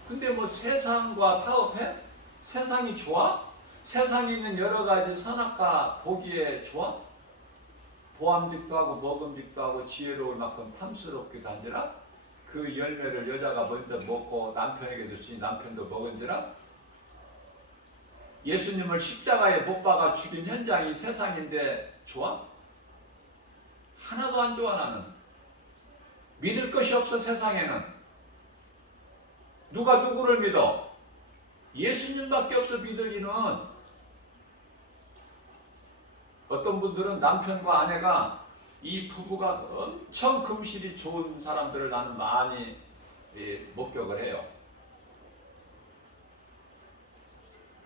근데 뭐 세상과 타협해? 세상이 좋아? 세상에 있는 여러 가지 선악과 보기에 좋아? 보암직도 하고 먹음직도 하고 지혜로울 만큼 탐스럽기도 한지라, 그 열매를 여자가 먼저 먹고 남편에게 줬으니 남편도 먹은지라. 예수님을 십자가에 못 박아 죽인 현장이 세상인데 좋아? 하나도 안 좋아. 나는 믿을 것이 없어. 세상에는 누가 누구를 믿어? 예수님밖에 없어. 믿을 이는 어떤 분들은 남편과 아내가 이 부부가 엄청 금실이 좋은 사람들을 나는 많이 목격을 해요.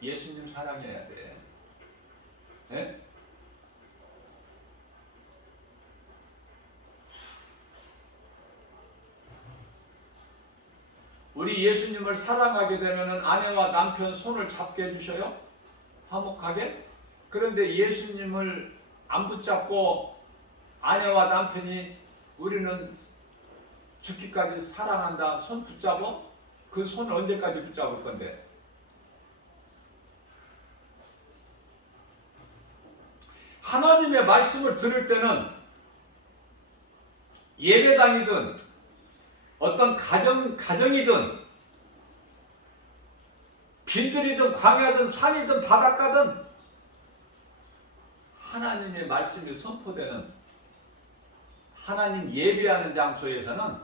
예수님 사랑해야 돼. 예? 우리 예수님을 사랑하게 되면 아내와 남편 손을 잡게 해주셔요. 화목하게. 그런데 예수님을 안 붙잡고 아내와 남편이 우리는 죽기까지 사랑한다 손 붙잡어? 그 손을 언제까지 붙잡을 건데? 하나님의 말씀을 들을 때는 예배당이든 어떤 가정이든 빈들이든 광야든 산이든 바닷가든 하나님의 말씀이 선포되는 하나님 예배하는 장소에서는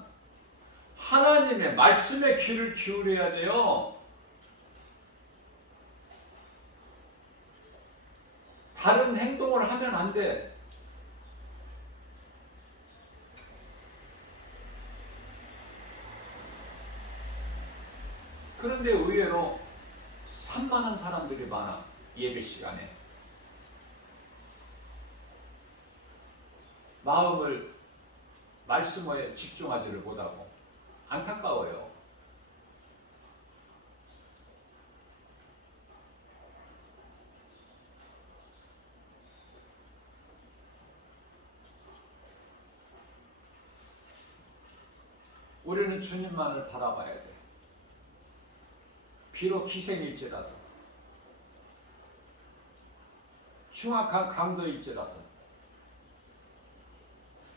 하나님의 말씀에 귀를 기울여야 돼요. 다른 행동을 하면 안 돼. 그런데 의외로 산만한 사람들이 많아. 예배 시간에 마음을 말씀에 집중하지를 못하고 안타까워요. 우리는 주님만을 바라봐야 돼. 비록 희생일지라도 흉악한 강도일지라도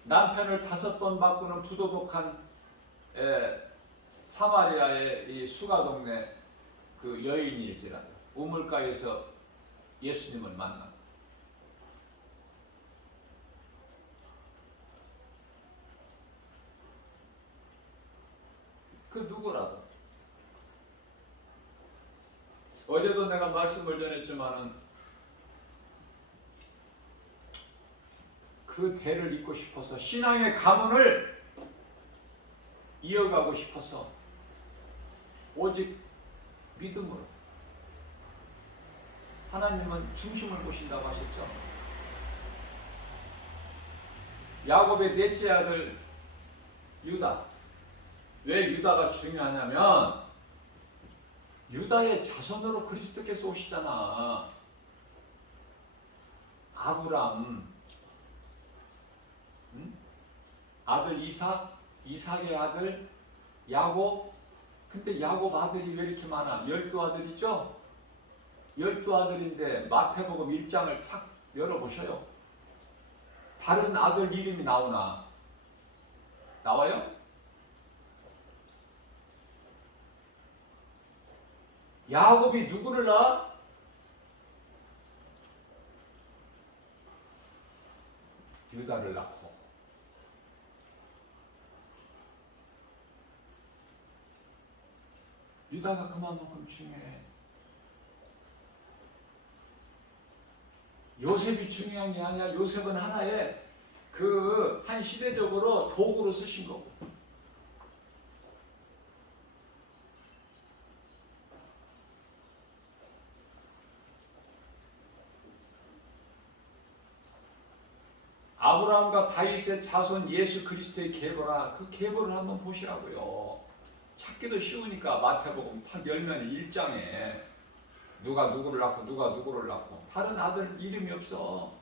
남편을 5번 바꾸는 부도덕한 사마리아의 이 수가 동네 그 여인일지라도 우물가에서 예수님을 만나 그 누구라도 어제도 내가 말씀을 전했지만은 그 대를 잇고 싶어서 신앙의 가문을 이어가고 싶어서 오직 믿음으로 하나님은 중심을 보신다고 하셨죠. 야곱의 넷째 아들 유다. 왜 유다가 중요하냐면 유다의 자손으로 그리스도께서 오시잖아. 아브람, 아들 이삭, 이삭의 아들 야곱. 근데 야곱 아들이 왜 이렇게 많아? 12아들이죠? 12아들인데 마태복음 1장을 탁 열어보셔요. 다른 아들 이름이 나오나? 나와요? 야곱이 누구를 낳아? 유다를 낳고. 유다가 그만큼 중요해. 요셉이 중요한 게 아니야. 요셉은 하나의 한 시대적으로 도구로 쓰신 거고. 아브라함과 다윗의 자손 예수 그리스도의 계보라. 그 계보를 한번 보시라고요. 찾기도 쉬우니까 마태복음 탁 열면 1장에 누가 누구를 낳고 누가 누구를 낳고 다른 아들 이름이 없어.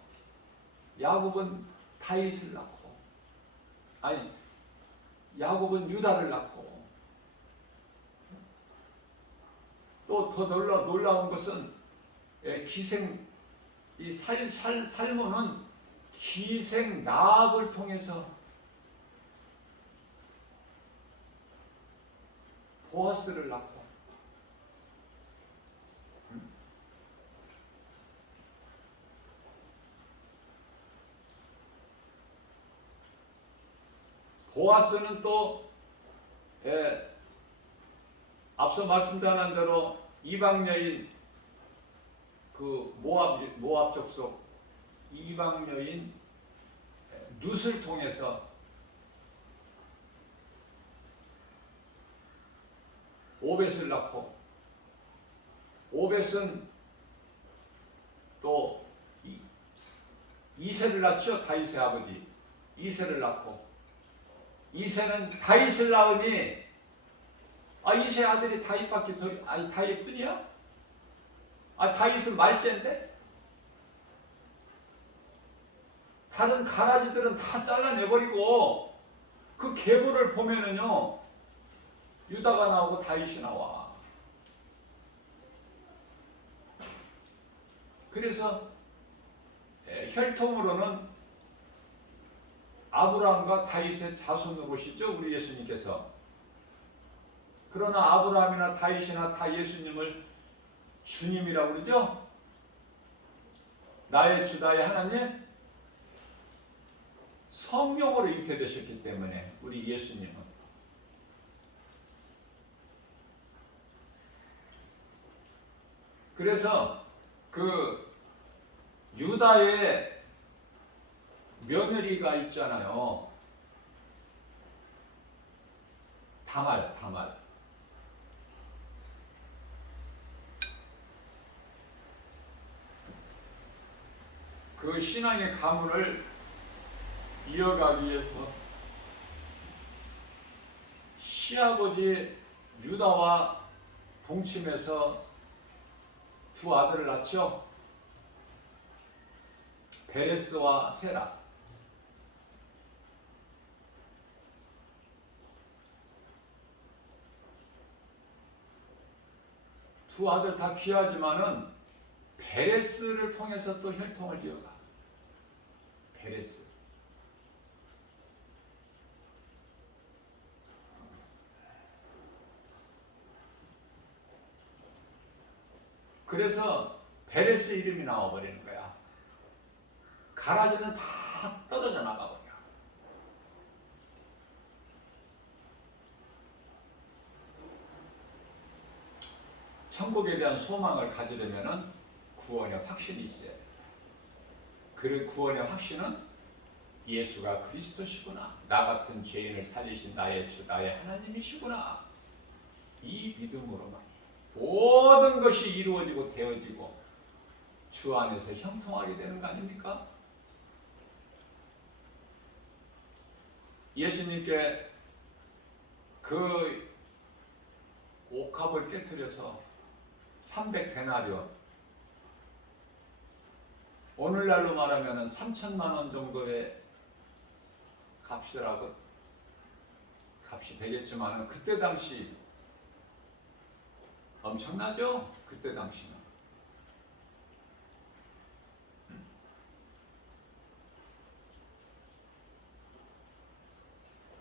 야곱은 다윗을 낳고 야곱은 유다를 낳고 또 더 놀라운 것은 기생 이 살모는 기생 라합을 통해서 보아스를 낳고 보아스는 또 앞서 말씀드린 대로 이방 여인 그 모압 족속 이방 여인 룻을 통해서 오벳을 낳고, 오벳은 또 이새를 낳죠. 다윗의 아버지 이새를 낳고, 이새는 다윗을 낳으니 이새 아들이 다윗밖에 다윗뿐이야? 다윗은 말째인데? 다른 가라지들은 다 잘라내버리고 그 계보를 보면은요, 유다가 나오고 다윗이 나와. 그래서 혈통으로는 아브라함과 다윗의 자손으로 오시죠, 우리 예수님께서. 그러나 아브라함이나 다윗이나 다 예수님을 주님이라고 그러죠. 나의 주 나의 하나님, 성령으로 잉태되셨기 때문에 우리 예수님은. 그래서 그 유다의 며느리가 있잖아요. 다말. 그 신앙의 가문을 이어가기 위해서 시아버지 유다와 동침해서 두 아들을 낳죠. 베레스와 세라. 두 아들 다 귀하지만은 베레스를 통해서 또 혈통을 이어가. 베레스. 그래서 베레스 이름이 나와버리는 거야. 가라지는 다 떨어져 나가버려. 천국에 대한 소망을 가지려면 구원의 확신이 있어야 돼. 그 구원의 확신은 예수가 그리스도시구나, 나 같은 죄인을 살리신 나의 주 나의 하나님이시구나, 이 믿음으로만 모든 것이 이루어지고 되어지고 주 안에서 형통하게 되는 거 아닙니까? 예수님께 그 옥합을 깨뜨려서 300데나리온, 오늘날로 말하면 3천만 원 정도의 값이 되겠지만 그때 당시 엄청나죠? 그때 당시는.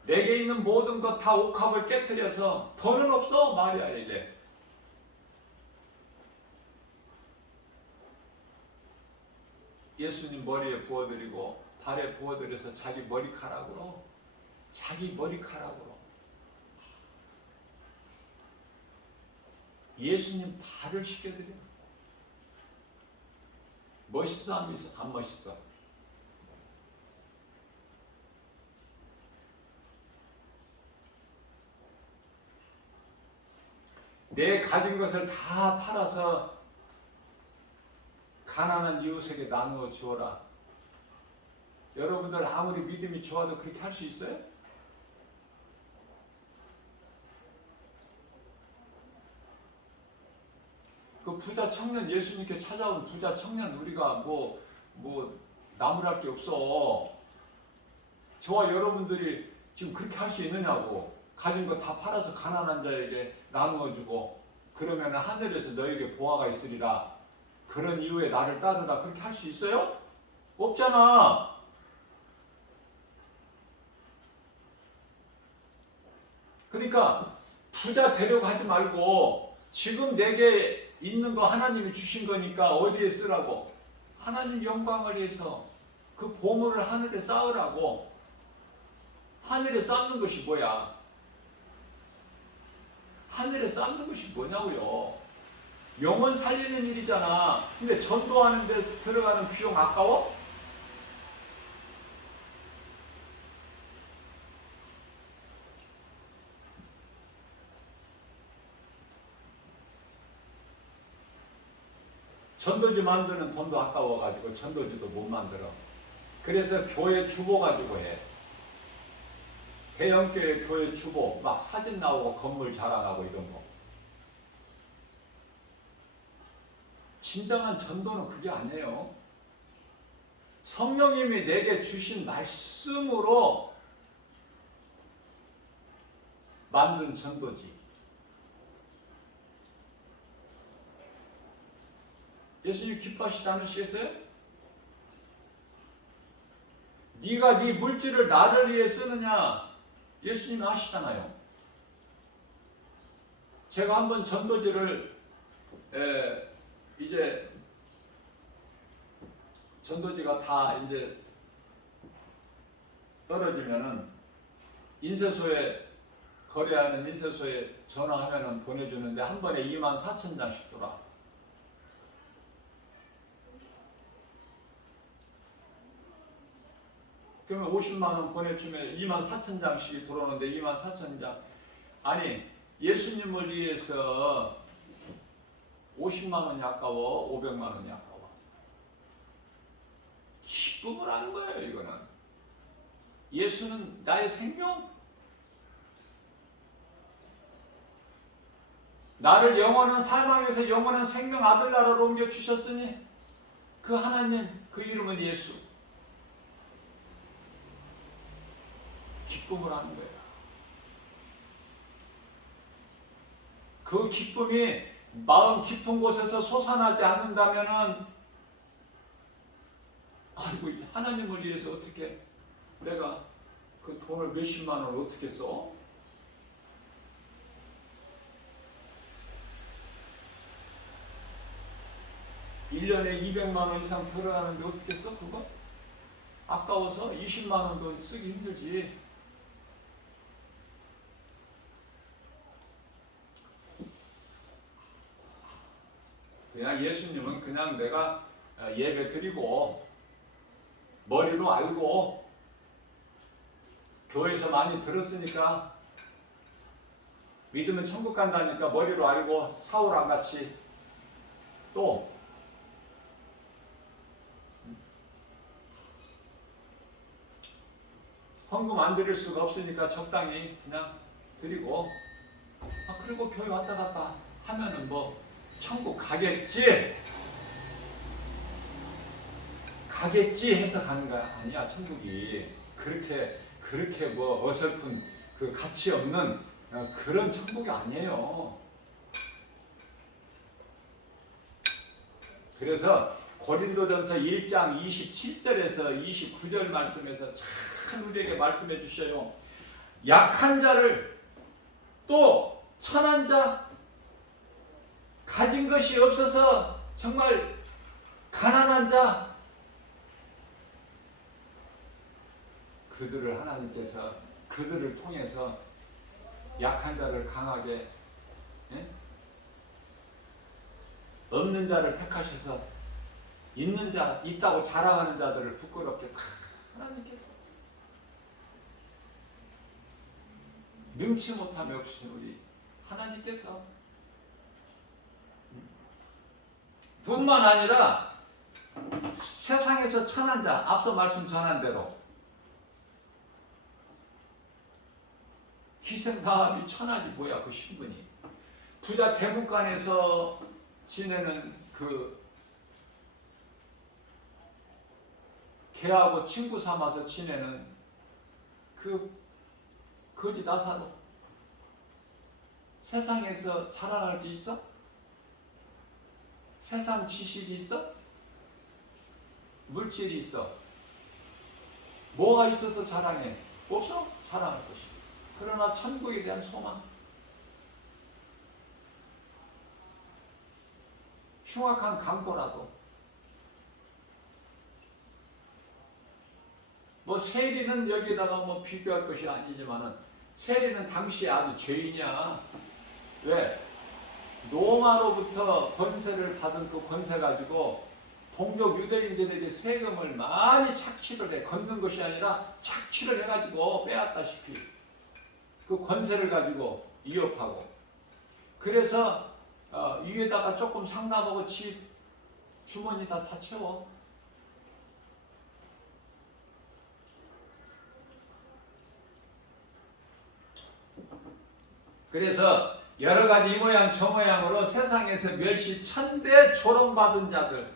내게 있는 모든 것 다 옥합을 깨뜨려서 더는 없어 마리아에게. 예수님 머리에 부어드리고 발에 부어드려서 자기 머리카락으로 예수님 발을 씻겨드려. 멋있어 안 멋있어? 내 가진 것을 다 팔아서 가난한 이웃에게 나누어 주어라. 여러분들 아무리 믿음이 좋아도 그렇게 할 수 있어요? 그 부자 청년, 예수님께 찾아온 부자 청년, 우리가 뭐 나무랄 게 없어. 저와 여러분들이 지금 그렇게 할 수 있느냐고. 가진 거 다 팔아서 가난한 자에게 나누어 주고, 그러면 하늘에서 너에게 보화가 있으리라, 그런 이유에 나를 따르라, 그렇게 할 수 있어요? 없잖아. 그러니까 부자 되려고 하지 말고 지금 내게 있는 거 하나님이 주신 거니까 어디에 쓰라고? 하나님 영광을 위해서 그 보물을 하늘에 쌓으라고. 하늘에 쌓는 것이 뭐야? 하늘에 쌓는 것이 뭐냐고요? 영혼 살리는 일이잖아. 근데 전도하는 데 들어가는 비용 아까워? 전도지 만드는 돈도 아까워가지고 전도지도 못 만들어. 그래서 교회 주보 가지고 해. 대형교회 교회 주보 막 사진 나오고 건물 자랑하고 이런 거. 진정한 전도는 그게 아니에요. 성령님이 내게 주신 말씀으로 만든 전도지. 예수님 기뻐하시지 않으시겠어요? 네가 네 물질을 나를 위해 쓰느냐? 예수님 아시잖아요. 제가 한번 전도지를 이제 전도지가 다 이제 떨어지면은 인쇄소에 거래하는 인쇄소에 전화하면은 보내주는데 한 번에 24,000장씩 돌아. 그러면 50만 원 보내주면 24,000장씩이 들어오는데 24,000장. 아니 예수님을 위해서 50만 원이 아까워, 500만 원이 아까워. 기쁨을 하는 거예요, 이거는. 예수는 나의 생명? 나를 영원한 사망에서 영원한 생명 아들 나라로 옮겨 주셨으니 그 하나님, 그 이름은 예수. 기쁨을 하는 거예요. 그 기쁨이 마음 깊은 곳에서 솟아나지 않는다면은 아이고 하나님을 위해서 어떻게 내가 그 돈을 몇십만 원을 어떻게 써? (1년에) 200만 원 이상 들어가는데 어떻게 써 그거? 아까워서 20만 원도 쓰기 힘들지. 그냥 예수님은 그냥 내가 예배 드리고 머리로 알고 교회에서 많이 들었으니까 믿으면 천국 간다니까 머리로 알고 사울왕 같이 또 헌금 안 드릴 수가 없으니까 적당히 그냥 드리고 그리고 교회 왔다 갔다 하면은 뭐 천국 가겠지 해서 가는 거야. 아니야. 천국이 그렇게 뭐 어설픈 그 가치 없는 그런 천국이 아니에요. 그래서 고린도전서 1장 27절에서 29절 말씀에서 참 우리에게 말씀해 주셔요. 약한 자를 또 천한 자 가진 것이 없어서 정말 가난한 자 그들을 하나님께서 그들을 통해서 약한 자를 강하게 없는 자를 택하셔서 있는 자 있다고 자랑하는 자들을 부끄럽게 하나님께서 능치 못함이 없으신 우리 하나님께서 뿐만 아니라 세상에서 천한 자 앞서 말씀 전한 대로 기생사함이 천하지 뭐야 그 신분이. 부자 대문간에서 지내는 그 걔하고 친구 삼아서 지내는 그 거지 나사로 세상에서 자랑할 게 있어? 세상 지식이 있어? 물질이 있어? 뭐가 있어서 자랑해? 없어? 자랑할 것이. 그러나 천국에 대한 소망, 흉악한 강도라도 뭐 세리는 여기다가 뭐 비교할 것이 아니지만은 세리는 당시에 아주 죄인이야. 왜? 로마로부터 권세를 받은 그 권세 가지고 동족 유대인들에게 세금을 많이 착취를 해. 걷는 것이 아니라 착취를 해가지고 빼앗다시피 그 권세를 가지고 위협하고. 그래서 위에다가 조금 상납하고 집 주머니 다 채워. 그래서 여러 가지 이 모양 저 모양으로 세상에서 멸시 천대 조롱받은 자들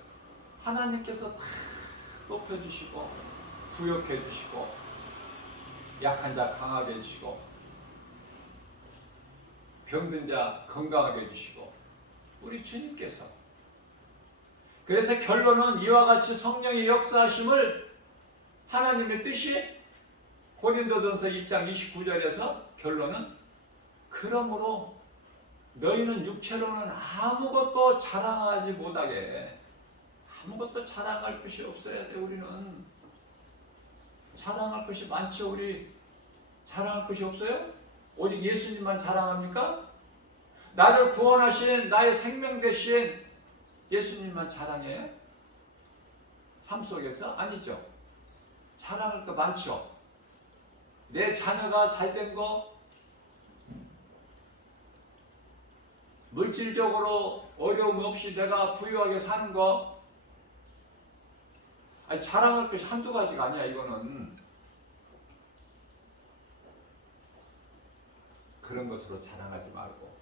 하나님께서 다 높여주시고 부욕해 주시고 약한 자 강하게 해주시고 병든 자 건강하게 해주시고 우리 주님께서. 그래서 결론은 이와 같이 성령의 역사하심을 하나님의 뜻이 고린도전서 1장 29절에서 결론은 그러므로 너희는 육체로는 아무것도 자랑하지 못하게, 아무것도 자랑할 것이 없어야 돼. 우리는 자랑할 것이 많죠. 우리 자랑할 것이 없어요? 오직 예수님만 자랑합니까? 나를 구원하신 나의 생명 대신 예수님만 자랑해요? 삶 속에서? 아니죠. 자랑할 거 많죠. 내 자녀가 잘된 거, 물질적으로 어려움 없이 내가 부유하게 사는 거, 아니 자랑할 것이 한두 가지가 아니야. 이거는 그런 것으로 자랑하지 말고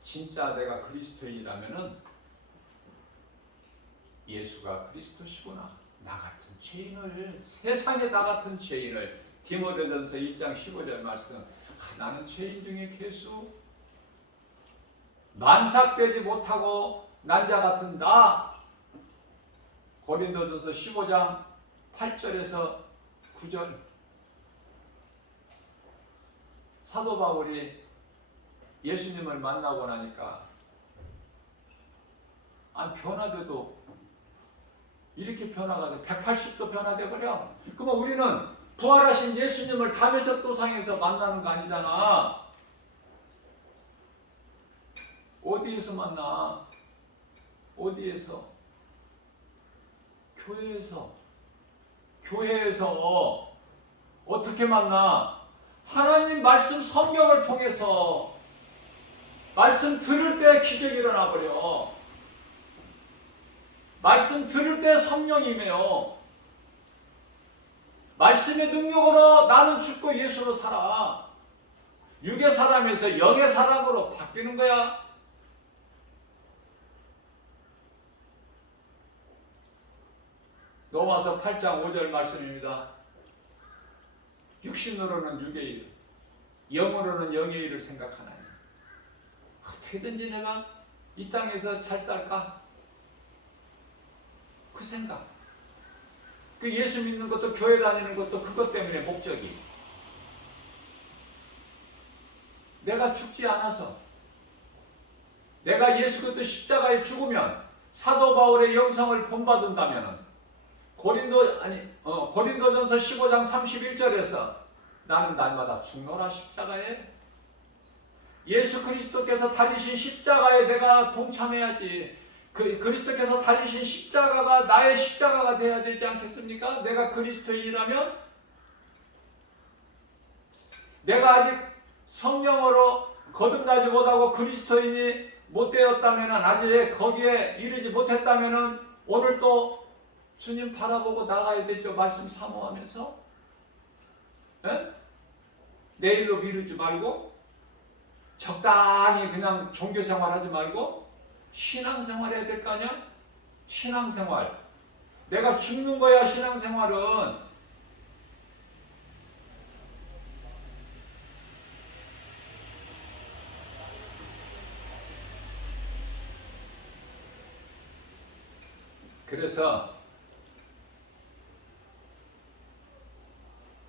진짜 내가 그리스도인이라면은 예수가 그리스도시구나. 나 같은 죄인을, 세상에 나 같은 죄인을, 디모데전서 1장 15절 말씀, 나는 죄인 중에 괴수, 만삭되지 못하고 난자 같은 나. 고린도전서 15장 8절에서 9절. 사도 바울이 예수님을 만나고 나니까 변화돼도 이렇게 변화가 돼. 180도 변화돼 버려. 그러면 우리는 부활하신 예수님을 담에서 도상에서 만나는 거 아니잖아. 어디에서 만나? 어디에서? 교회에서. 교회에서 어떻게 만나? 하나님 말씀 성경을 통해서 말씀 들을 때 기적이 일어나 버려. 말씀 들을 때 성령이며 말씀의 능력으로 나는 죽고 예수로 살아. 육의 사람에서 영의 사람으로 바뀌는 거야. 로마서 8장 5절 말씀입니다. 육신으로는 육의 일, 영으로는 영의 일을 생각하나니 어떻게든지 내가 이 땅에서 잘 살까? 그 생각. 그 예수 믿는 것도 교회 다니는 것도 그것 때문에 목적이. 내가 죽지 않아서, 내가 예수 그리스도 십자가에 죽으면 사도 바울의 영성을 본받는다면은 고린도전서 15장 31절에서 나는 날마다 죽노라 십자가에. 예수 그리스도께서 달리신 십자가에 내가 동참해야지. 그리스도께서 달리신 십자가가 나의 십자가가 돼야 되지 않겠습니까? 내가 그리스도인이라면, 내가 아직 성령으로 거듭나지 못하고 그리스도인이 못 되었다면, 아직 거기에 이르지 못했다면 오늘 또 주님 바라보고 나가야 되죠. 말씀 사모하면서. 에? 내일로 미루지 말고 적당히 그냥 종교생활 하지 말고 신앙생활 해야 될 거 아니야? 신앙생활. 내가 죽는 거야. 신앙생활은. 그래서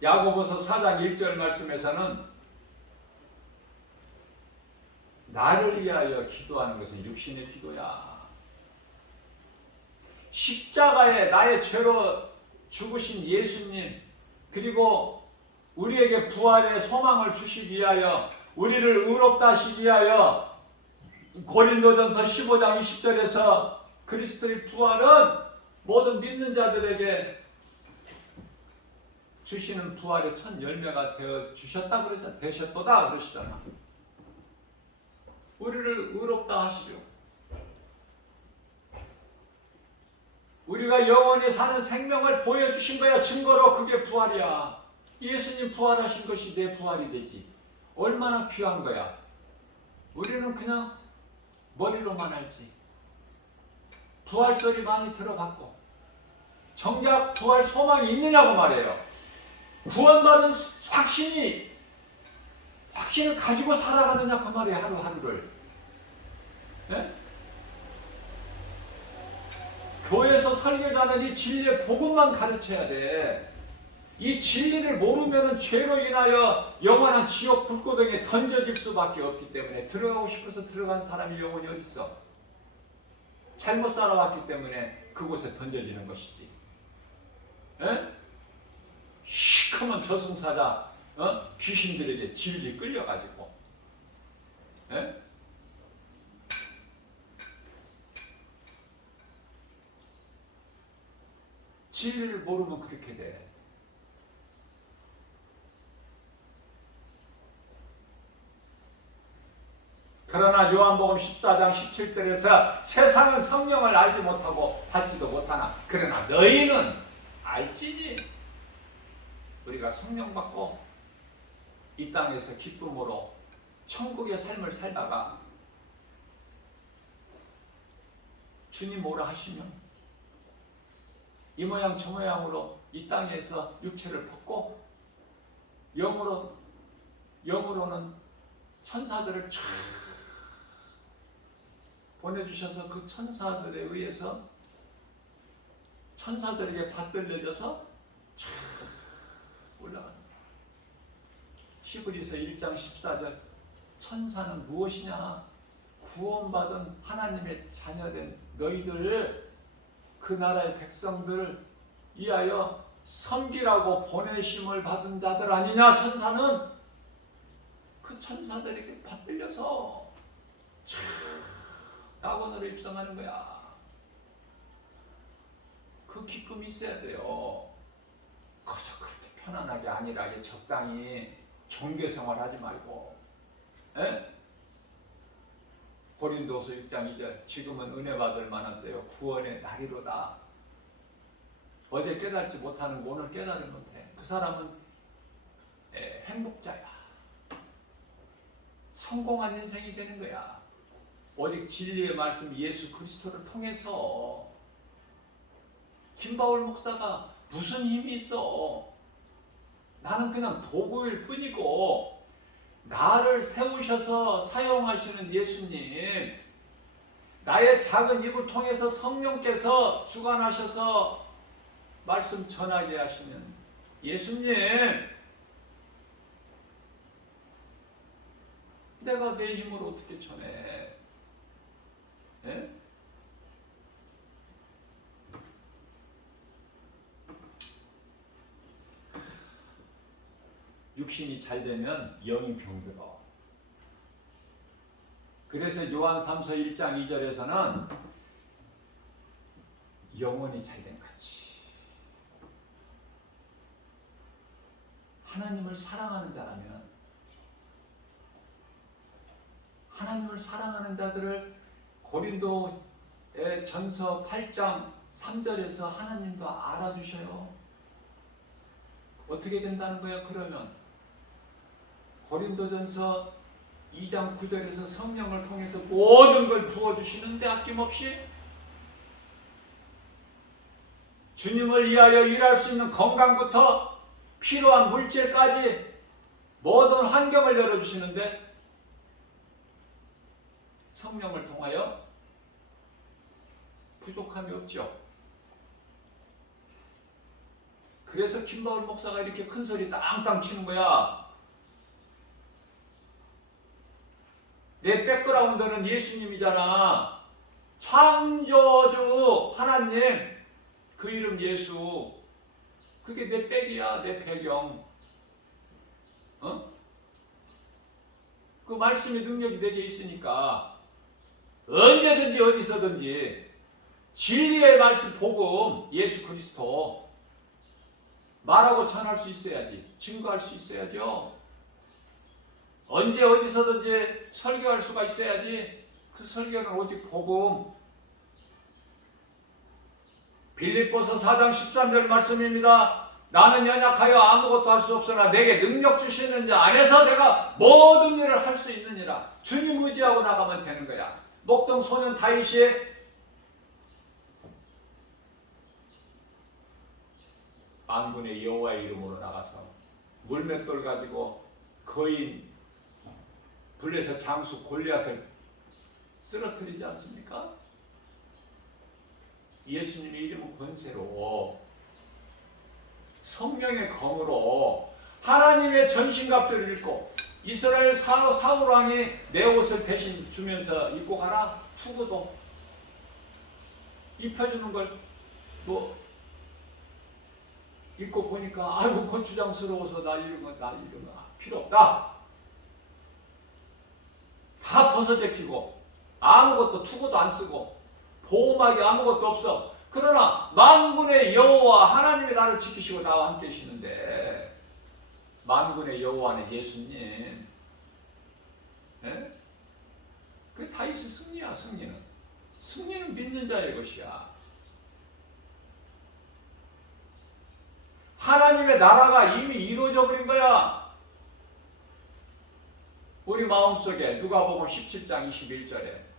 야고보서 4장 1절 말씀에서는 나를 위하여 기도하는 것은 육신의 기도야. 십자가에 나의 죄로 죽으신 예수님, 그리고 우리에게 부활의 소망을 주시기 위하여, 우리를 의롭다 하시기 위하여 고린도전서 15장 20절에서 그리스도의 부활은 모든 믿는 자들에게 주시는 부활의 첫 열매가 되어 주셨다 그러잖아. 되셨도다 그러시잖아. 우리를 의롭다 하시려. 우리가 영원히 사는 생명을 보여주신 거야. 증거로. 그게 부활이야. 예수님 부활하신 것이 내 부활이 되지. 얼마나 귀한 거야. 우리는 그냥 머리로만 알지. 부활 소리 많이 들어봤고 정작 부활 소망이 있느냐고 말해요. 구원받은 확신을 가지고 살아가느냐 그 말이에요. 하루하루를. 네? 교회에서 설교자는 이 진리의 복음만 가르쳐야 돼. 이 진리를 모르면 죄로 인하여 영원한 지옥 불고등에 던져질 수밖에 없기 때문에 들어가고 싶어서 들어간 사람이 영원히 어디 있어? 잘못 살아왔기 때문에 그곳에 던져지는 것이지. 에? 시커먼 저승사자 귀신들에게 질질 끌려가지고. 에? 진리를 모르면 그렇게 돼. 그러나 요한복음 14장 17절에서 세상은 성령을 알지 못하고 받지도 못하나 그러나 너희는 알지니. 우리가 성령 받고 이 땅에서 기쁨으로 천국의 삶을 살다가 주님 뭐라 하시면 이 모양 저 모양으로 이 땅에서 육체를 벗고 영으로는 천사들을 쫙 보내주셔서 그 천사들에 의해서 천사들에게 받들려져서 쫙 올라갑니다. 히브리서 1장 14절 천사는 무엇이냐? 구원받은 하나님의 자녀된 너희들 그 나라의 백성들 위하여 섬기라고 보내심을 받은 자들 아니냐? 천사는 그 천사들에게 받들려서 낙원으로 입성하는 거야. 그 기쁨이 있어야 돼요. 그저 그렇게 편안하게 안일하게 적당히 종교생활 하지 말고. 에? 고린도서 6장 2절 지금은 은혜 받을 만한 때요 구원의 날이로다. 어제 깨달지 못하는 거 오늘 깨달으면 돼. 그 사람은 행복자야. 성공한 인생이 되는 거야. 오직 진리의 말씀 예수 그리스도를 통해서. 김바울 목사가 무슨 힘이 있어? 나는 그냥 도구일 뿐이고 나를 세우셔서 사용하시는 예수님, 나의 작은 입을 통해서 성령께서 주관하셔서 말씀 전하게 하시는 예수님, 내가 내 힘으로 어떻게 전해? 예? 육신이 잘 되면 영이 병들어. 그래서 요한 3서 1장 2절에서는 영혼이 잘된 같이 하나님을 사랑하는 자라면 하나님을 사랑하는 자들을 고린도의 전서 8장 3절에서 하나님도 알아주셔요. 어떻게 된다는 거야? 그러면 고린도전서 2장 9절에서 성령을 통해서 모든 걸 부어주시는데 아낌없이 주님을 위하여 일할 수 있는 건강부터 필요한 물질까지 모든 환경을 열어주시는데 성령을 통하여 부족함이 없죠. 그래서 김바울 목사가 이렇게 큰 소리 땅땅 치는 거야. 내 백그라운드는 예수님이잖아. 창조주 하나님, 그 이름 예수. 그게 내 백이야, 내 배경. 그 말씀의 능력이 내게 있으니까 언제든지 어디서든지 진리의 말씀 복음 예수 그리스도 말하고 전할 수 있어야지. 증거할 수 있어야죠. 언제 어디서든지 설교할 수가 있어야지. 그 설교는 오직 복음, 빌립보서 4장 13절 말씀입니다. 나는 연약하여 아무것도 할 수 없으나 내게 능력 주시는 자 안에서 내가 모든 일을 할 수 있느니라. 주님 의지하고 나가면 되는 거야. 목동 소년 다윗이 만군의 여호와의 이름으로 나가서 물맷돌 가지고 거인 블레셋 장수 골리앗을 쓰러뜨리지 않습니까? 예수님의 이름은 권세로 성령의 검으로 하나님의 전신갑주를 입고 이스라엘 사울 왕이 내 옷을 대신 주면서 입고 가라 투구도 입혀주는 걸 뭐 입고 보니까 아이고 고추장스러워서 나 이런 거 필요 없다. 다 벗어제키고 아무것도 투구도 안 쓰고 보호막이 아무것도 없어. 그러나 만군의 여호와 하나님이 나를 지키시고 나와 함께 계시는데 만군의 여호와는 예수님. 예? 그 다윗의 승리야. 승리는 믿는 자의 것이야. 하나님의 나라가 이미 이루어져 버린 거야. 우리 마음속에 누가복음 17장 21절에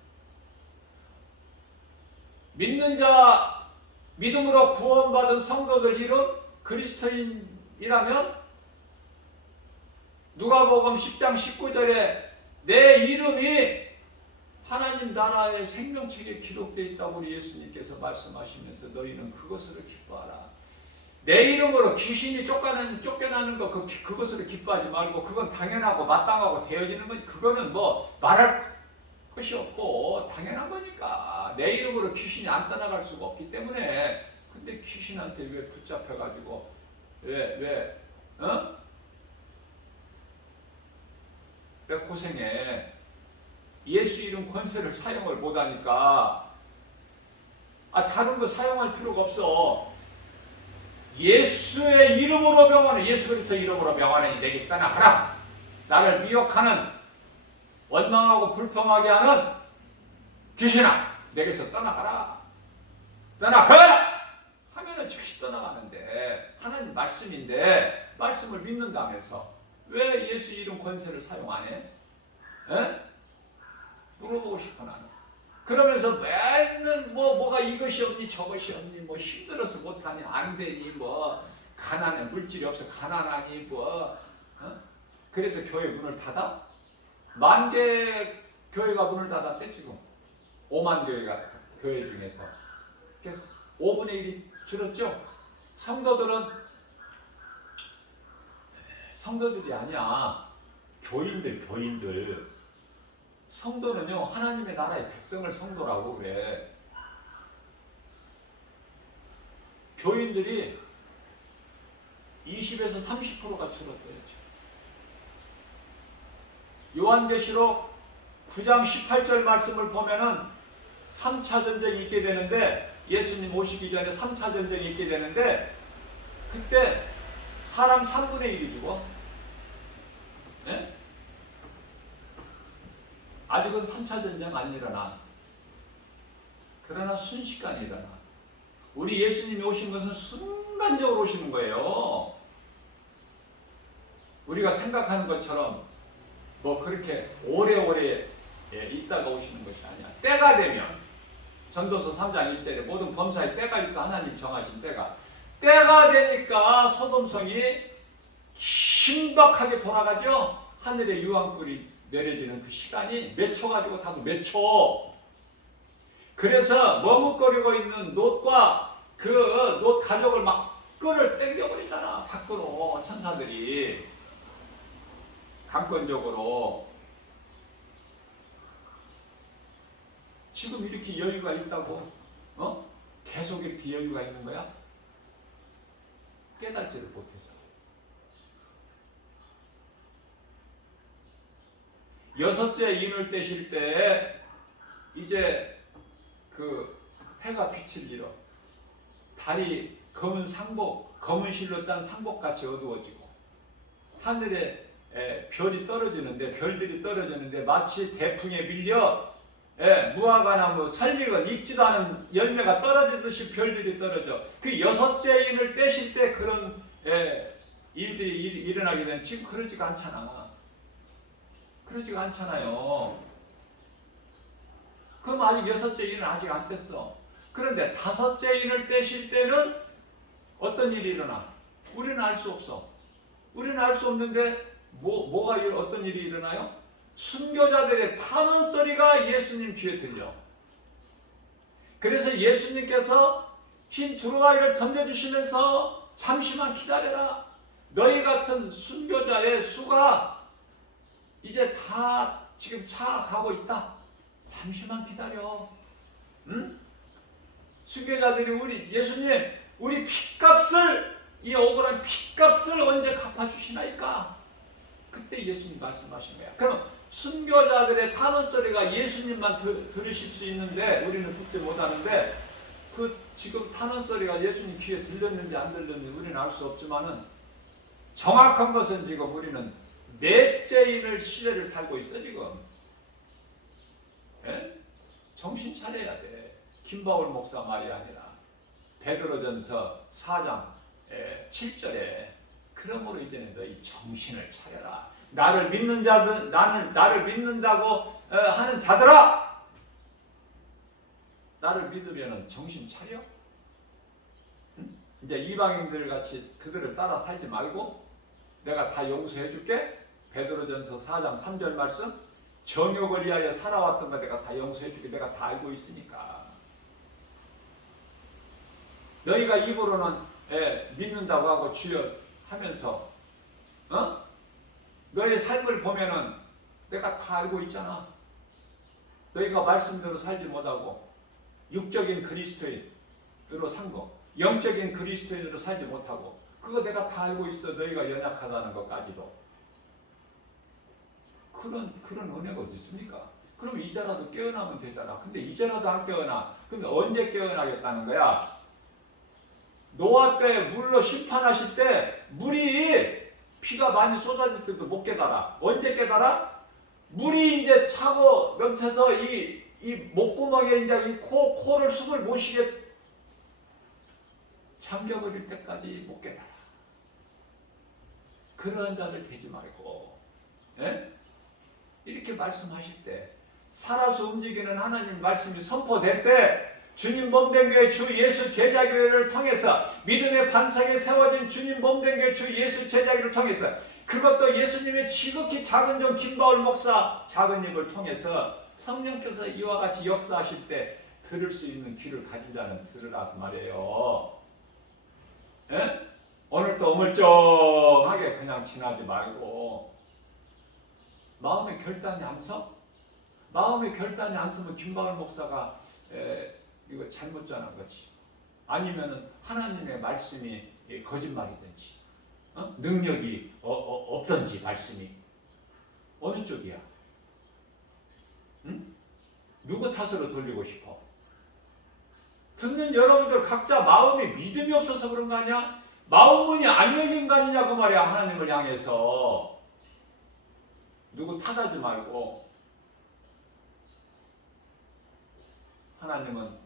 믿는 자, 믿음으로 구원받은 성도들 이름 그리스도인이라면 누가복음 10장 19절에 내 이름이 하나님 나라의 생명책에 기록되어 있다고 우리 예수님께서 말씀하시면서 너희는 그것으로 기뻐하라. 내 이름으로 귀신이 쫓겨나는 거 그것으로 기뻐하지 말고 그건 당연하고 마땅하고 되어지는 건 그거는 뭐 말할 것이 없고 당연한 거니까. 내 이름으로 귀신이 안 떠나갈 수가 없기 때문에. 근데 귀신한테 왜 붙잡혀가지고 왜 고생해. 예수 이름 권세를 사용을 못하니까 다른 거 사용할 필요가 없어. 예수의 이름으로 명하는 예수 그리스도 이름으로 명하는 내게 떠나가라. 나를 미혹하는 원망하고 불평하게 하는 귀신아 내게서 떠나가라. 떠나가! 하면은 즉시 떠나가는데 하나님 말씀인데 말씀을 믿는다면서 왜 예수 이름 권세를 사용 안 해? 에? 물어보고 싶어 나는. 그러면서 맨날 뭐가 이것이 없니 저것이 없니 뭐 힘들어서 못하니 안 되니 뭐 가난해 물질이 없어 가난하니 그래서 교회 문을 닫아? 10,000개 교회가 문을 닫았대 지금. 5만 교회가 교회 중에서 5분의 1이 줄었죠. 성도들이 아니야. 교인들. 성도는요 하나님의 나라의 백성을 성도라고 그래. 교인들이 20에서 30%가 줄었대요. 요한계시록 9장 18절 말씀을 보면은 3차 전쟁이 있게 되는데 예수님 오시기 전에 3차 전쟁이 있게 되는데 그때 사람 3분의 1이 죽어. 네? 아직은 3차 전쟁 안 일어나. 그러나 순식간에 일어나. 우리 예수님이 오신 것은 순간적으로 오시는 거예요. 우리가 생각하는 것처럼 뭐 그렇게 오래오래 있다가 오시는 것이 아니야. 때가 되면 전도서 3장 1절에 모든 범사에 때가 있어. 하나님 정하신 때가 되니까 소돔성이 신박하게 돌아가죠. 하늘에 유황불이 내려지는 그 시간이 몇 초 가지고 타도 몇 초. 그래서 머뭇거리고 있는 롯과 그 롯 가족을 막 끌을 당겨버리잖아. 밖으로 천사들이 강권적으로. 지금 이렇게 여유가 있다고 계속 이렇게 여유가 있는 거야? 깨달지를 못해서. 여섯째 인을 떼실 때 이제 그 해가 빛을 잃어. 달이 검은 상복, 검은 실로 짠 상복같이 어두워지고 하늘에 별이 떨어지는데 별들이 떨어지는데 마치 대풍에 밀려 무화과 나무 설익은 익지도 않은 열매가 떨어지듯이 별들이 떨어져. 그 여섯째 인을 떼실 때 그런 일들이 일어나게 되는, 지금 그러지가 않잖아. 그러지가 않잖아요. 그럼 아직 여섯째 인은 아직 안 뗐어. 그런데 다섯째 인을 떼실 때는 어떤 일이 일어나? 우리는 알 수 없어. 우리는 알 수 없는데 어떤 일이 일어나요? 순교자들의 탄원 소리가 예수님 귀에 들려. 그래서 예수님께서 흰 두루마리를 던져주시면서 잠시만 기다려라. 너희 같은 순교자의 수가 이제 다 지금 차가고 있다. 잠시만 기다려. 응? 순교자들이 예수님, 우리 핏값을, 이 억울한 핏값을 언제 갚아주시나이까? 그때 예수님 말씀하신 거야. 그럼 순교자들의 탄원소리가 예수님만 들으실 수 있는데 우리는 듣지 못하는데, 그 지금 탄원소리가 예수님 귀에 들렸는지 안 들렸는지 우리는 알 수 없지만은, 정확한 것은 지금 우리는 넷째 인을 시대를 살고 있어 지금. 정신 차려야 돼. 김바울 목사 말이 아니라 베드로전서 4장 7절에 그러므로 이제는 너희 정신을 차려라. 나를 믿는 자들, 나를 믿는다고 하는 자들아, 나를 믿으면은 정신 차려. 응? 이제 이방인들 같이 그들을 따라 살지 말고 내가 다 용서해 줄게. 베드로전서 4장 3절 말씀, 정욕을 위하여 살아왔던 거 내가 다 용서해 줄게. 내가 다 알고 있으니까. 너희가 입으로는 믿는다고 하고 주여 하면서 너의 삶을 보면은 내가 다 알고 있잖아. 너희가 말씀대로 살지 못하고 육적인 그리스도인으로 산 거, 영적인 그리스도인으로 살지 못하고, 그거 내가 다 알고 있어. 너희가 연약하다는 것까지도. 그런 은혜가 어디 있습니까? 그럼 이제라도 깨어나면 되잖아. 근데 이제라도 안 깨어나. 그럼 언제 깨어나겠다는 거야? 노아 때 물로 심판하실 때 물이 피가 많이 쏟아질 때도 못 깨달아. 언제 깨달아? 물이 이제 차고 넘쳐서 이 목구멍에 이제 이 코를 숨을 못 쉬게 잠겨버릴 때까지 못 깨달아. 그러한 자들 되지 말고, 이렇게 말씀하실 때, 살아서 움직이는 하나님 말씀이 선포될 때, 주님 몸된 교회 주 예수 제자교회를 통해서, 믿음의 반석에 세워진 주님 몸된 교회 주 예수 제자교회를 통해서, 그것도 예수님의 지극히 작은 종 김바울 목사 작은 입을 통해서 성령께서 이와 같이 역사하실 때 들을 수 있는 귀를 가진 자는 들으라 그 말이에요. 오늘도 어물쩡하게 그냥 지나지 말고, 마음의 결단이 안 서? 마음의 결단이 안 서면 김바울 목사가 이거 잘못 전한 거지. 아니면은 하나님의 말씀이 거짓말이든지, 능력이 없든지, 말씀이 어느 쪽이야? 응? 누구 탓으로 돌리고 싶어? 듣는 여러분들 각자 마음에 믿음이 없어서 그런 거 아니야? 마음 문이 안 열린 거 아니냐 그 말이야. 하나님을 향해서 누구 탓하지 말고, 하나님은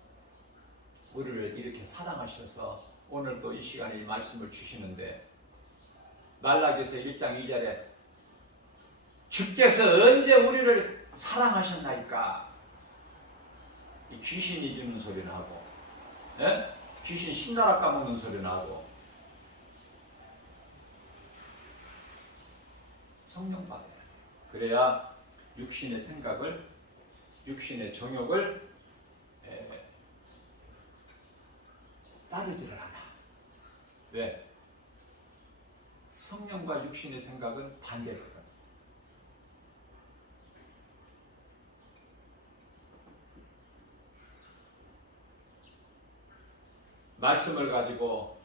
우리를 이렇게 사랑하셔서 오늘 또 이 시간에 이 말씀을 주시는데, 말라기서 1장 2절에 주께서 언제 우리를 사랑하셨나이까? 이 귀신이 주는 소리는 하고, 귀신 신나라 까먹는 소리는 하고, 성령 받아야 돼. 그래야 육신의 생각을, 육신의 정욕을 따르지를 않아. 왜? 성령과 육신의 생각은 반대거든. 말씀을 가지고,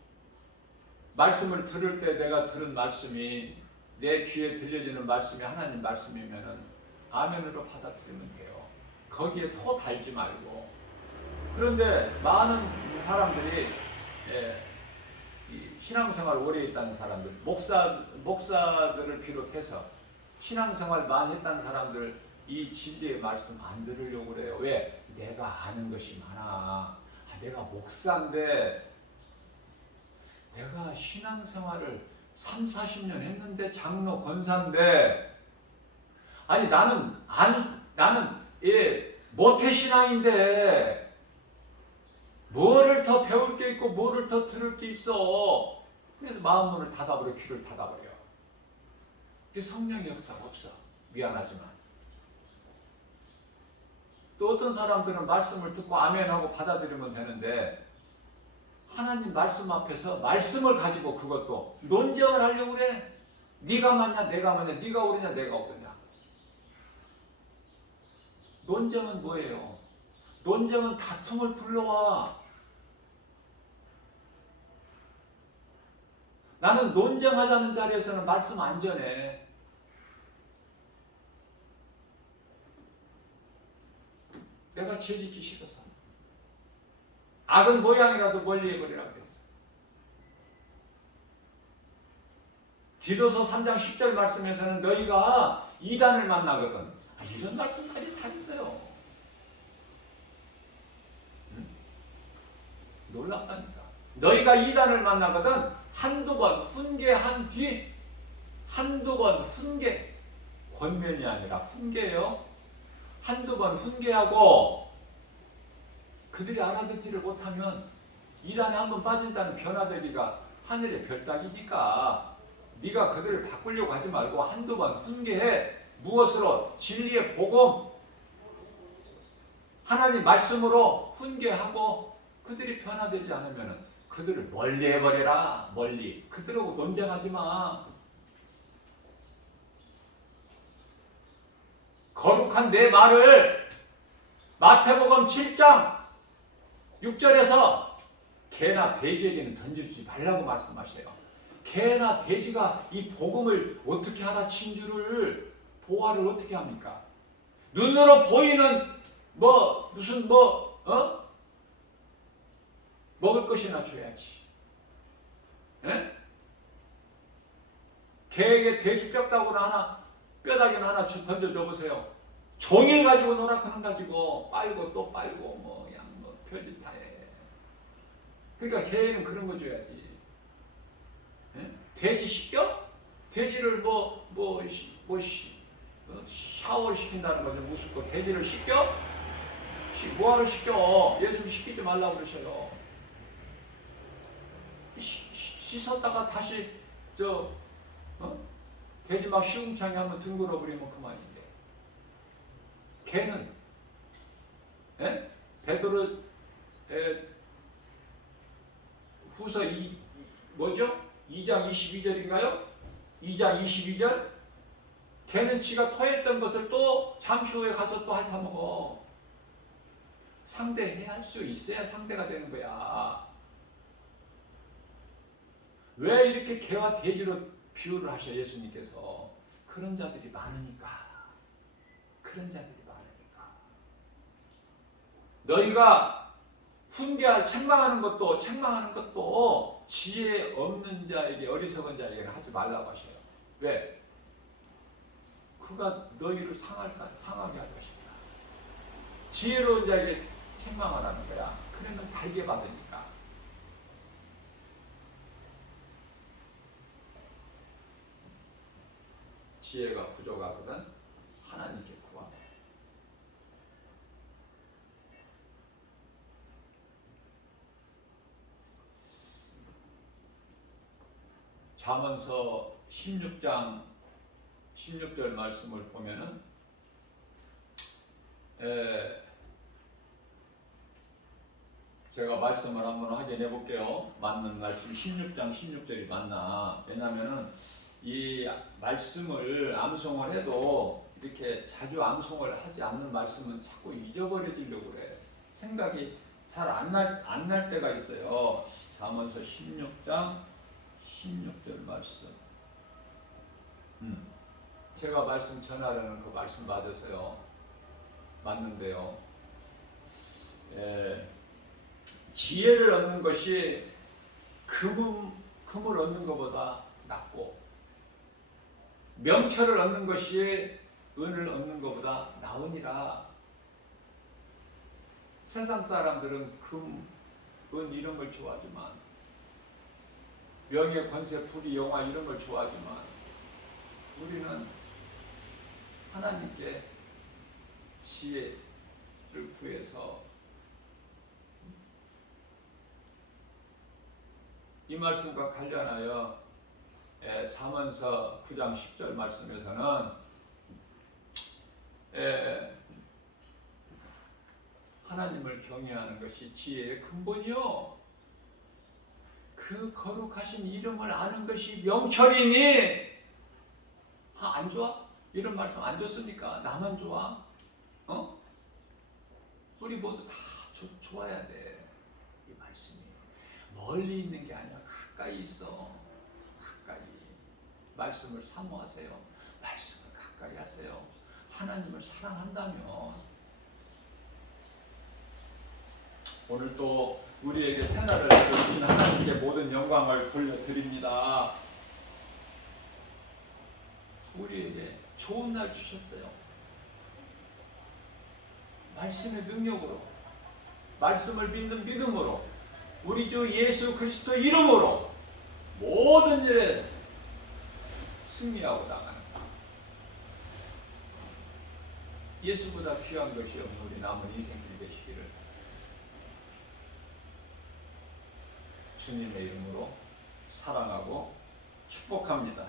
말씀을 들을 때 내가 들은 말씀이, 내 귀에 들려지는 말씀이 하나님 말씀이면은 아멘으로 받아들이면 돼요. 거기에 토 달지 말고. 그런데 많은 사람들이 이 신앙생활 오래 했다는 사람들, 목사들을 비롯해서 신앙생활 많이 했다는 사람들, 이 진리의 말씀 안 들으려고 그래요. 왜? 내가 아는 것이 많아. 내가 목사인데, 내가 신앙생활을 3, 40년 했는데, 장로 권사인데, 아니 나는 모태신앙인데 뭐를 더 배울 게 있고 뭐를 더 들을 게 있어. 그래서 마음문을 닫아버려, 귀를 닫아버려. 성령의 역사가 없어. 미안하지만. 또 어떤 사람들은 말씀을 듣고 아멘하고 받아들이면 되는데, 하나님 말씀 앞에서 말씀을 가지고 그것도 논쟁을 하려고 그래. 네가 맞냐 내가 맞냐, 네가 옳으냐 내가 옳으냐. 논쟁은 뭐예요? 논쟁은 다툼을 불러와. 나는 논쟁하자는 자리에서는 말씀 안 전해. 내가 죄짓기 싫어서. 악은 모양이라도 멀리 해버리라고 그랬어. 디도서 3장 10절 말씀에서는 너희가 이단을 만나거든. 이런 말씀까지 다 있어요. 응? 놀랍다니까. 너희가 이단을 만나거든 한두 번 훈계한 뒤, 한두 번 훈계, 권면이 아니라 훈계예요. 한두 번 훈계하고 그들이 알아듣지를 못하면 이단에 한번 빠진다는 변화되기가 하늘의 별 따기니까 네가 그들을 바꾸려고 하지 말고 한두 번 훈계해. 무엇으로? 진리의 복음, 하나님 말씀으로 훈계하고 그들이 변화되지 않으면 그들을 멀리 해버려라. 멀리. 그들하고 논쟁하지 마. 거룩한 내 말을 마태복음 7장 6절에서 개나 돼지에게는 던지지 말라고 말씀하셔요. 개나 돼지가 이 복음을 어떻게 알아친 줄을, 보화를 어떻게 합니까? 눈으로 보이는 먹을 것이나 줘야지. 에? 개에게 돼지 뼈다귀는 하나 던져줘 보세요. 종일 가지고 놀아. 그는 가지고 빨고 또 빨고 별짓 다 해. 그러니까 개는 그런 거 줘야지. 에? 돼지 시켜? 돼지를 샤워를 시킨다는 거죠. 무섭고. 돼지를 시켜? 뭐하러 시켜? 예수님 시키지 말라고 그러셔요. 씻었다가 다시 돼지 막 시궁창에 한번 둥글어 버리면 그만인데. 개는 베드로 후서 2장 22절인가요? 2장 22절. 개는 지가 토했던 것을 또 잠시 후에 가서 또 핥아먹어. 상대해야 할 수 있어야 상대가 되는 거야. 왜 이렇게 개와 돼지로 비유를 하셔 예수님께서? 그런 자들이 많으니까. 그런 자들이 많으니까. 너희가 책망하는 것도 지혜 없는 자에게, 어리석은 자에게 하지 말라고 하셔요. 왜? 그가 너희를 상하게 할 것이다. 지혜로운 자에게 책망하라는 거야. 그러면 달게 받으니까. 지혜가 부족하거든 하나님께 구하라. 잠언서 16장 16절 말씀을 보면은 제가 말씀을 한번 확인해 볼게요. 맞는 말씀 16장 16절이 맞나? 왜냐하면은 이 말씀을 암송을 해도 이렇게 자주 암송을 하지 않는 말씀은 자꾸 잊어버려지려고 그래. 생각이 잘 안 날 때가 있어요. 잠언서 16장 16절 말씀. 제가 말씀 전하려는 그 말씀 맞으세요? 맞는데요. 지혜를 얻는 것이 금을 얻는 것보다 낫고, 명철을 얻는 것이 은을 얻는 것보다 나으니라. 세상 사람들은 금, 은 이런 걸 좋아하지만, 명예, 권세, 부귀, 영화 이런 걸 좋아하지만, 우리는 하나님께 지혜를 구해서 이 말씀과 관련하여 잠언서 9장 10절 말씀에서는 하나님을 경외하는 것이 지혜의 근본이요, 그 거룩하신 이름을 아는 것이 명철이니. 안 좋아? 이런 말씀 안 좋습니까? 나만 좋아? 우리 모두 다 좋아야 돼. 이 말씀이 멀리 있는 게 아니라 가까이 있어. 가까이. 말씀을 사모하세요. 말씀을 가까이 하세요. 하나님을 사랑한다면. 오늘 또 우리에게 새날을 주신 하나님께 모든 영광을 돌려드립니다. 우리에게 좋은 날 주셨어요. 말씀의 능력으로, 말씀을 믿는 믿음으로, 우리 주 예수 그리스도 이름으로 모든 일에 승리하고 나가는 것. 예수보다 귀한 것이 없는 우리 남은 인생들 되시기를 주님의 이름으로 사랑하고 축복합니다.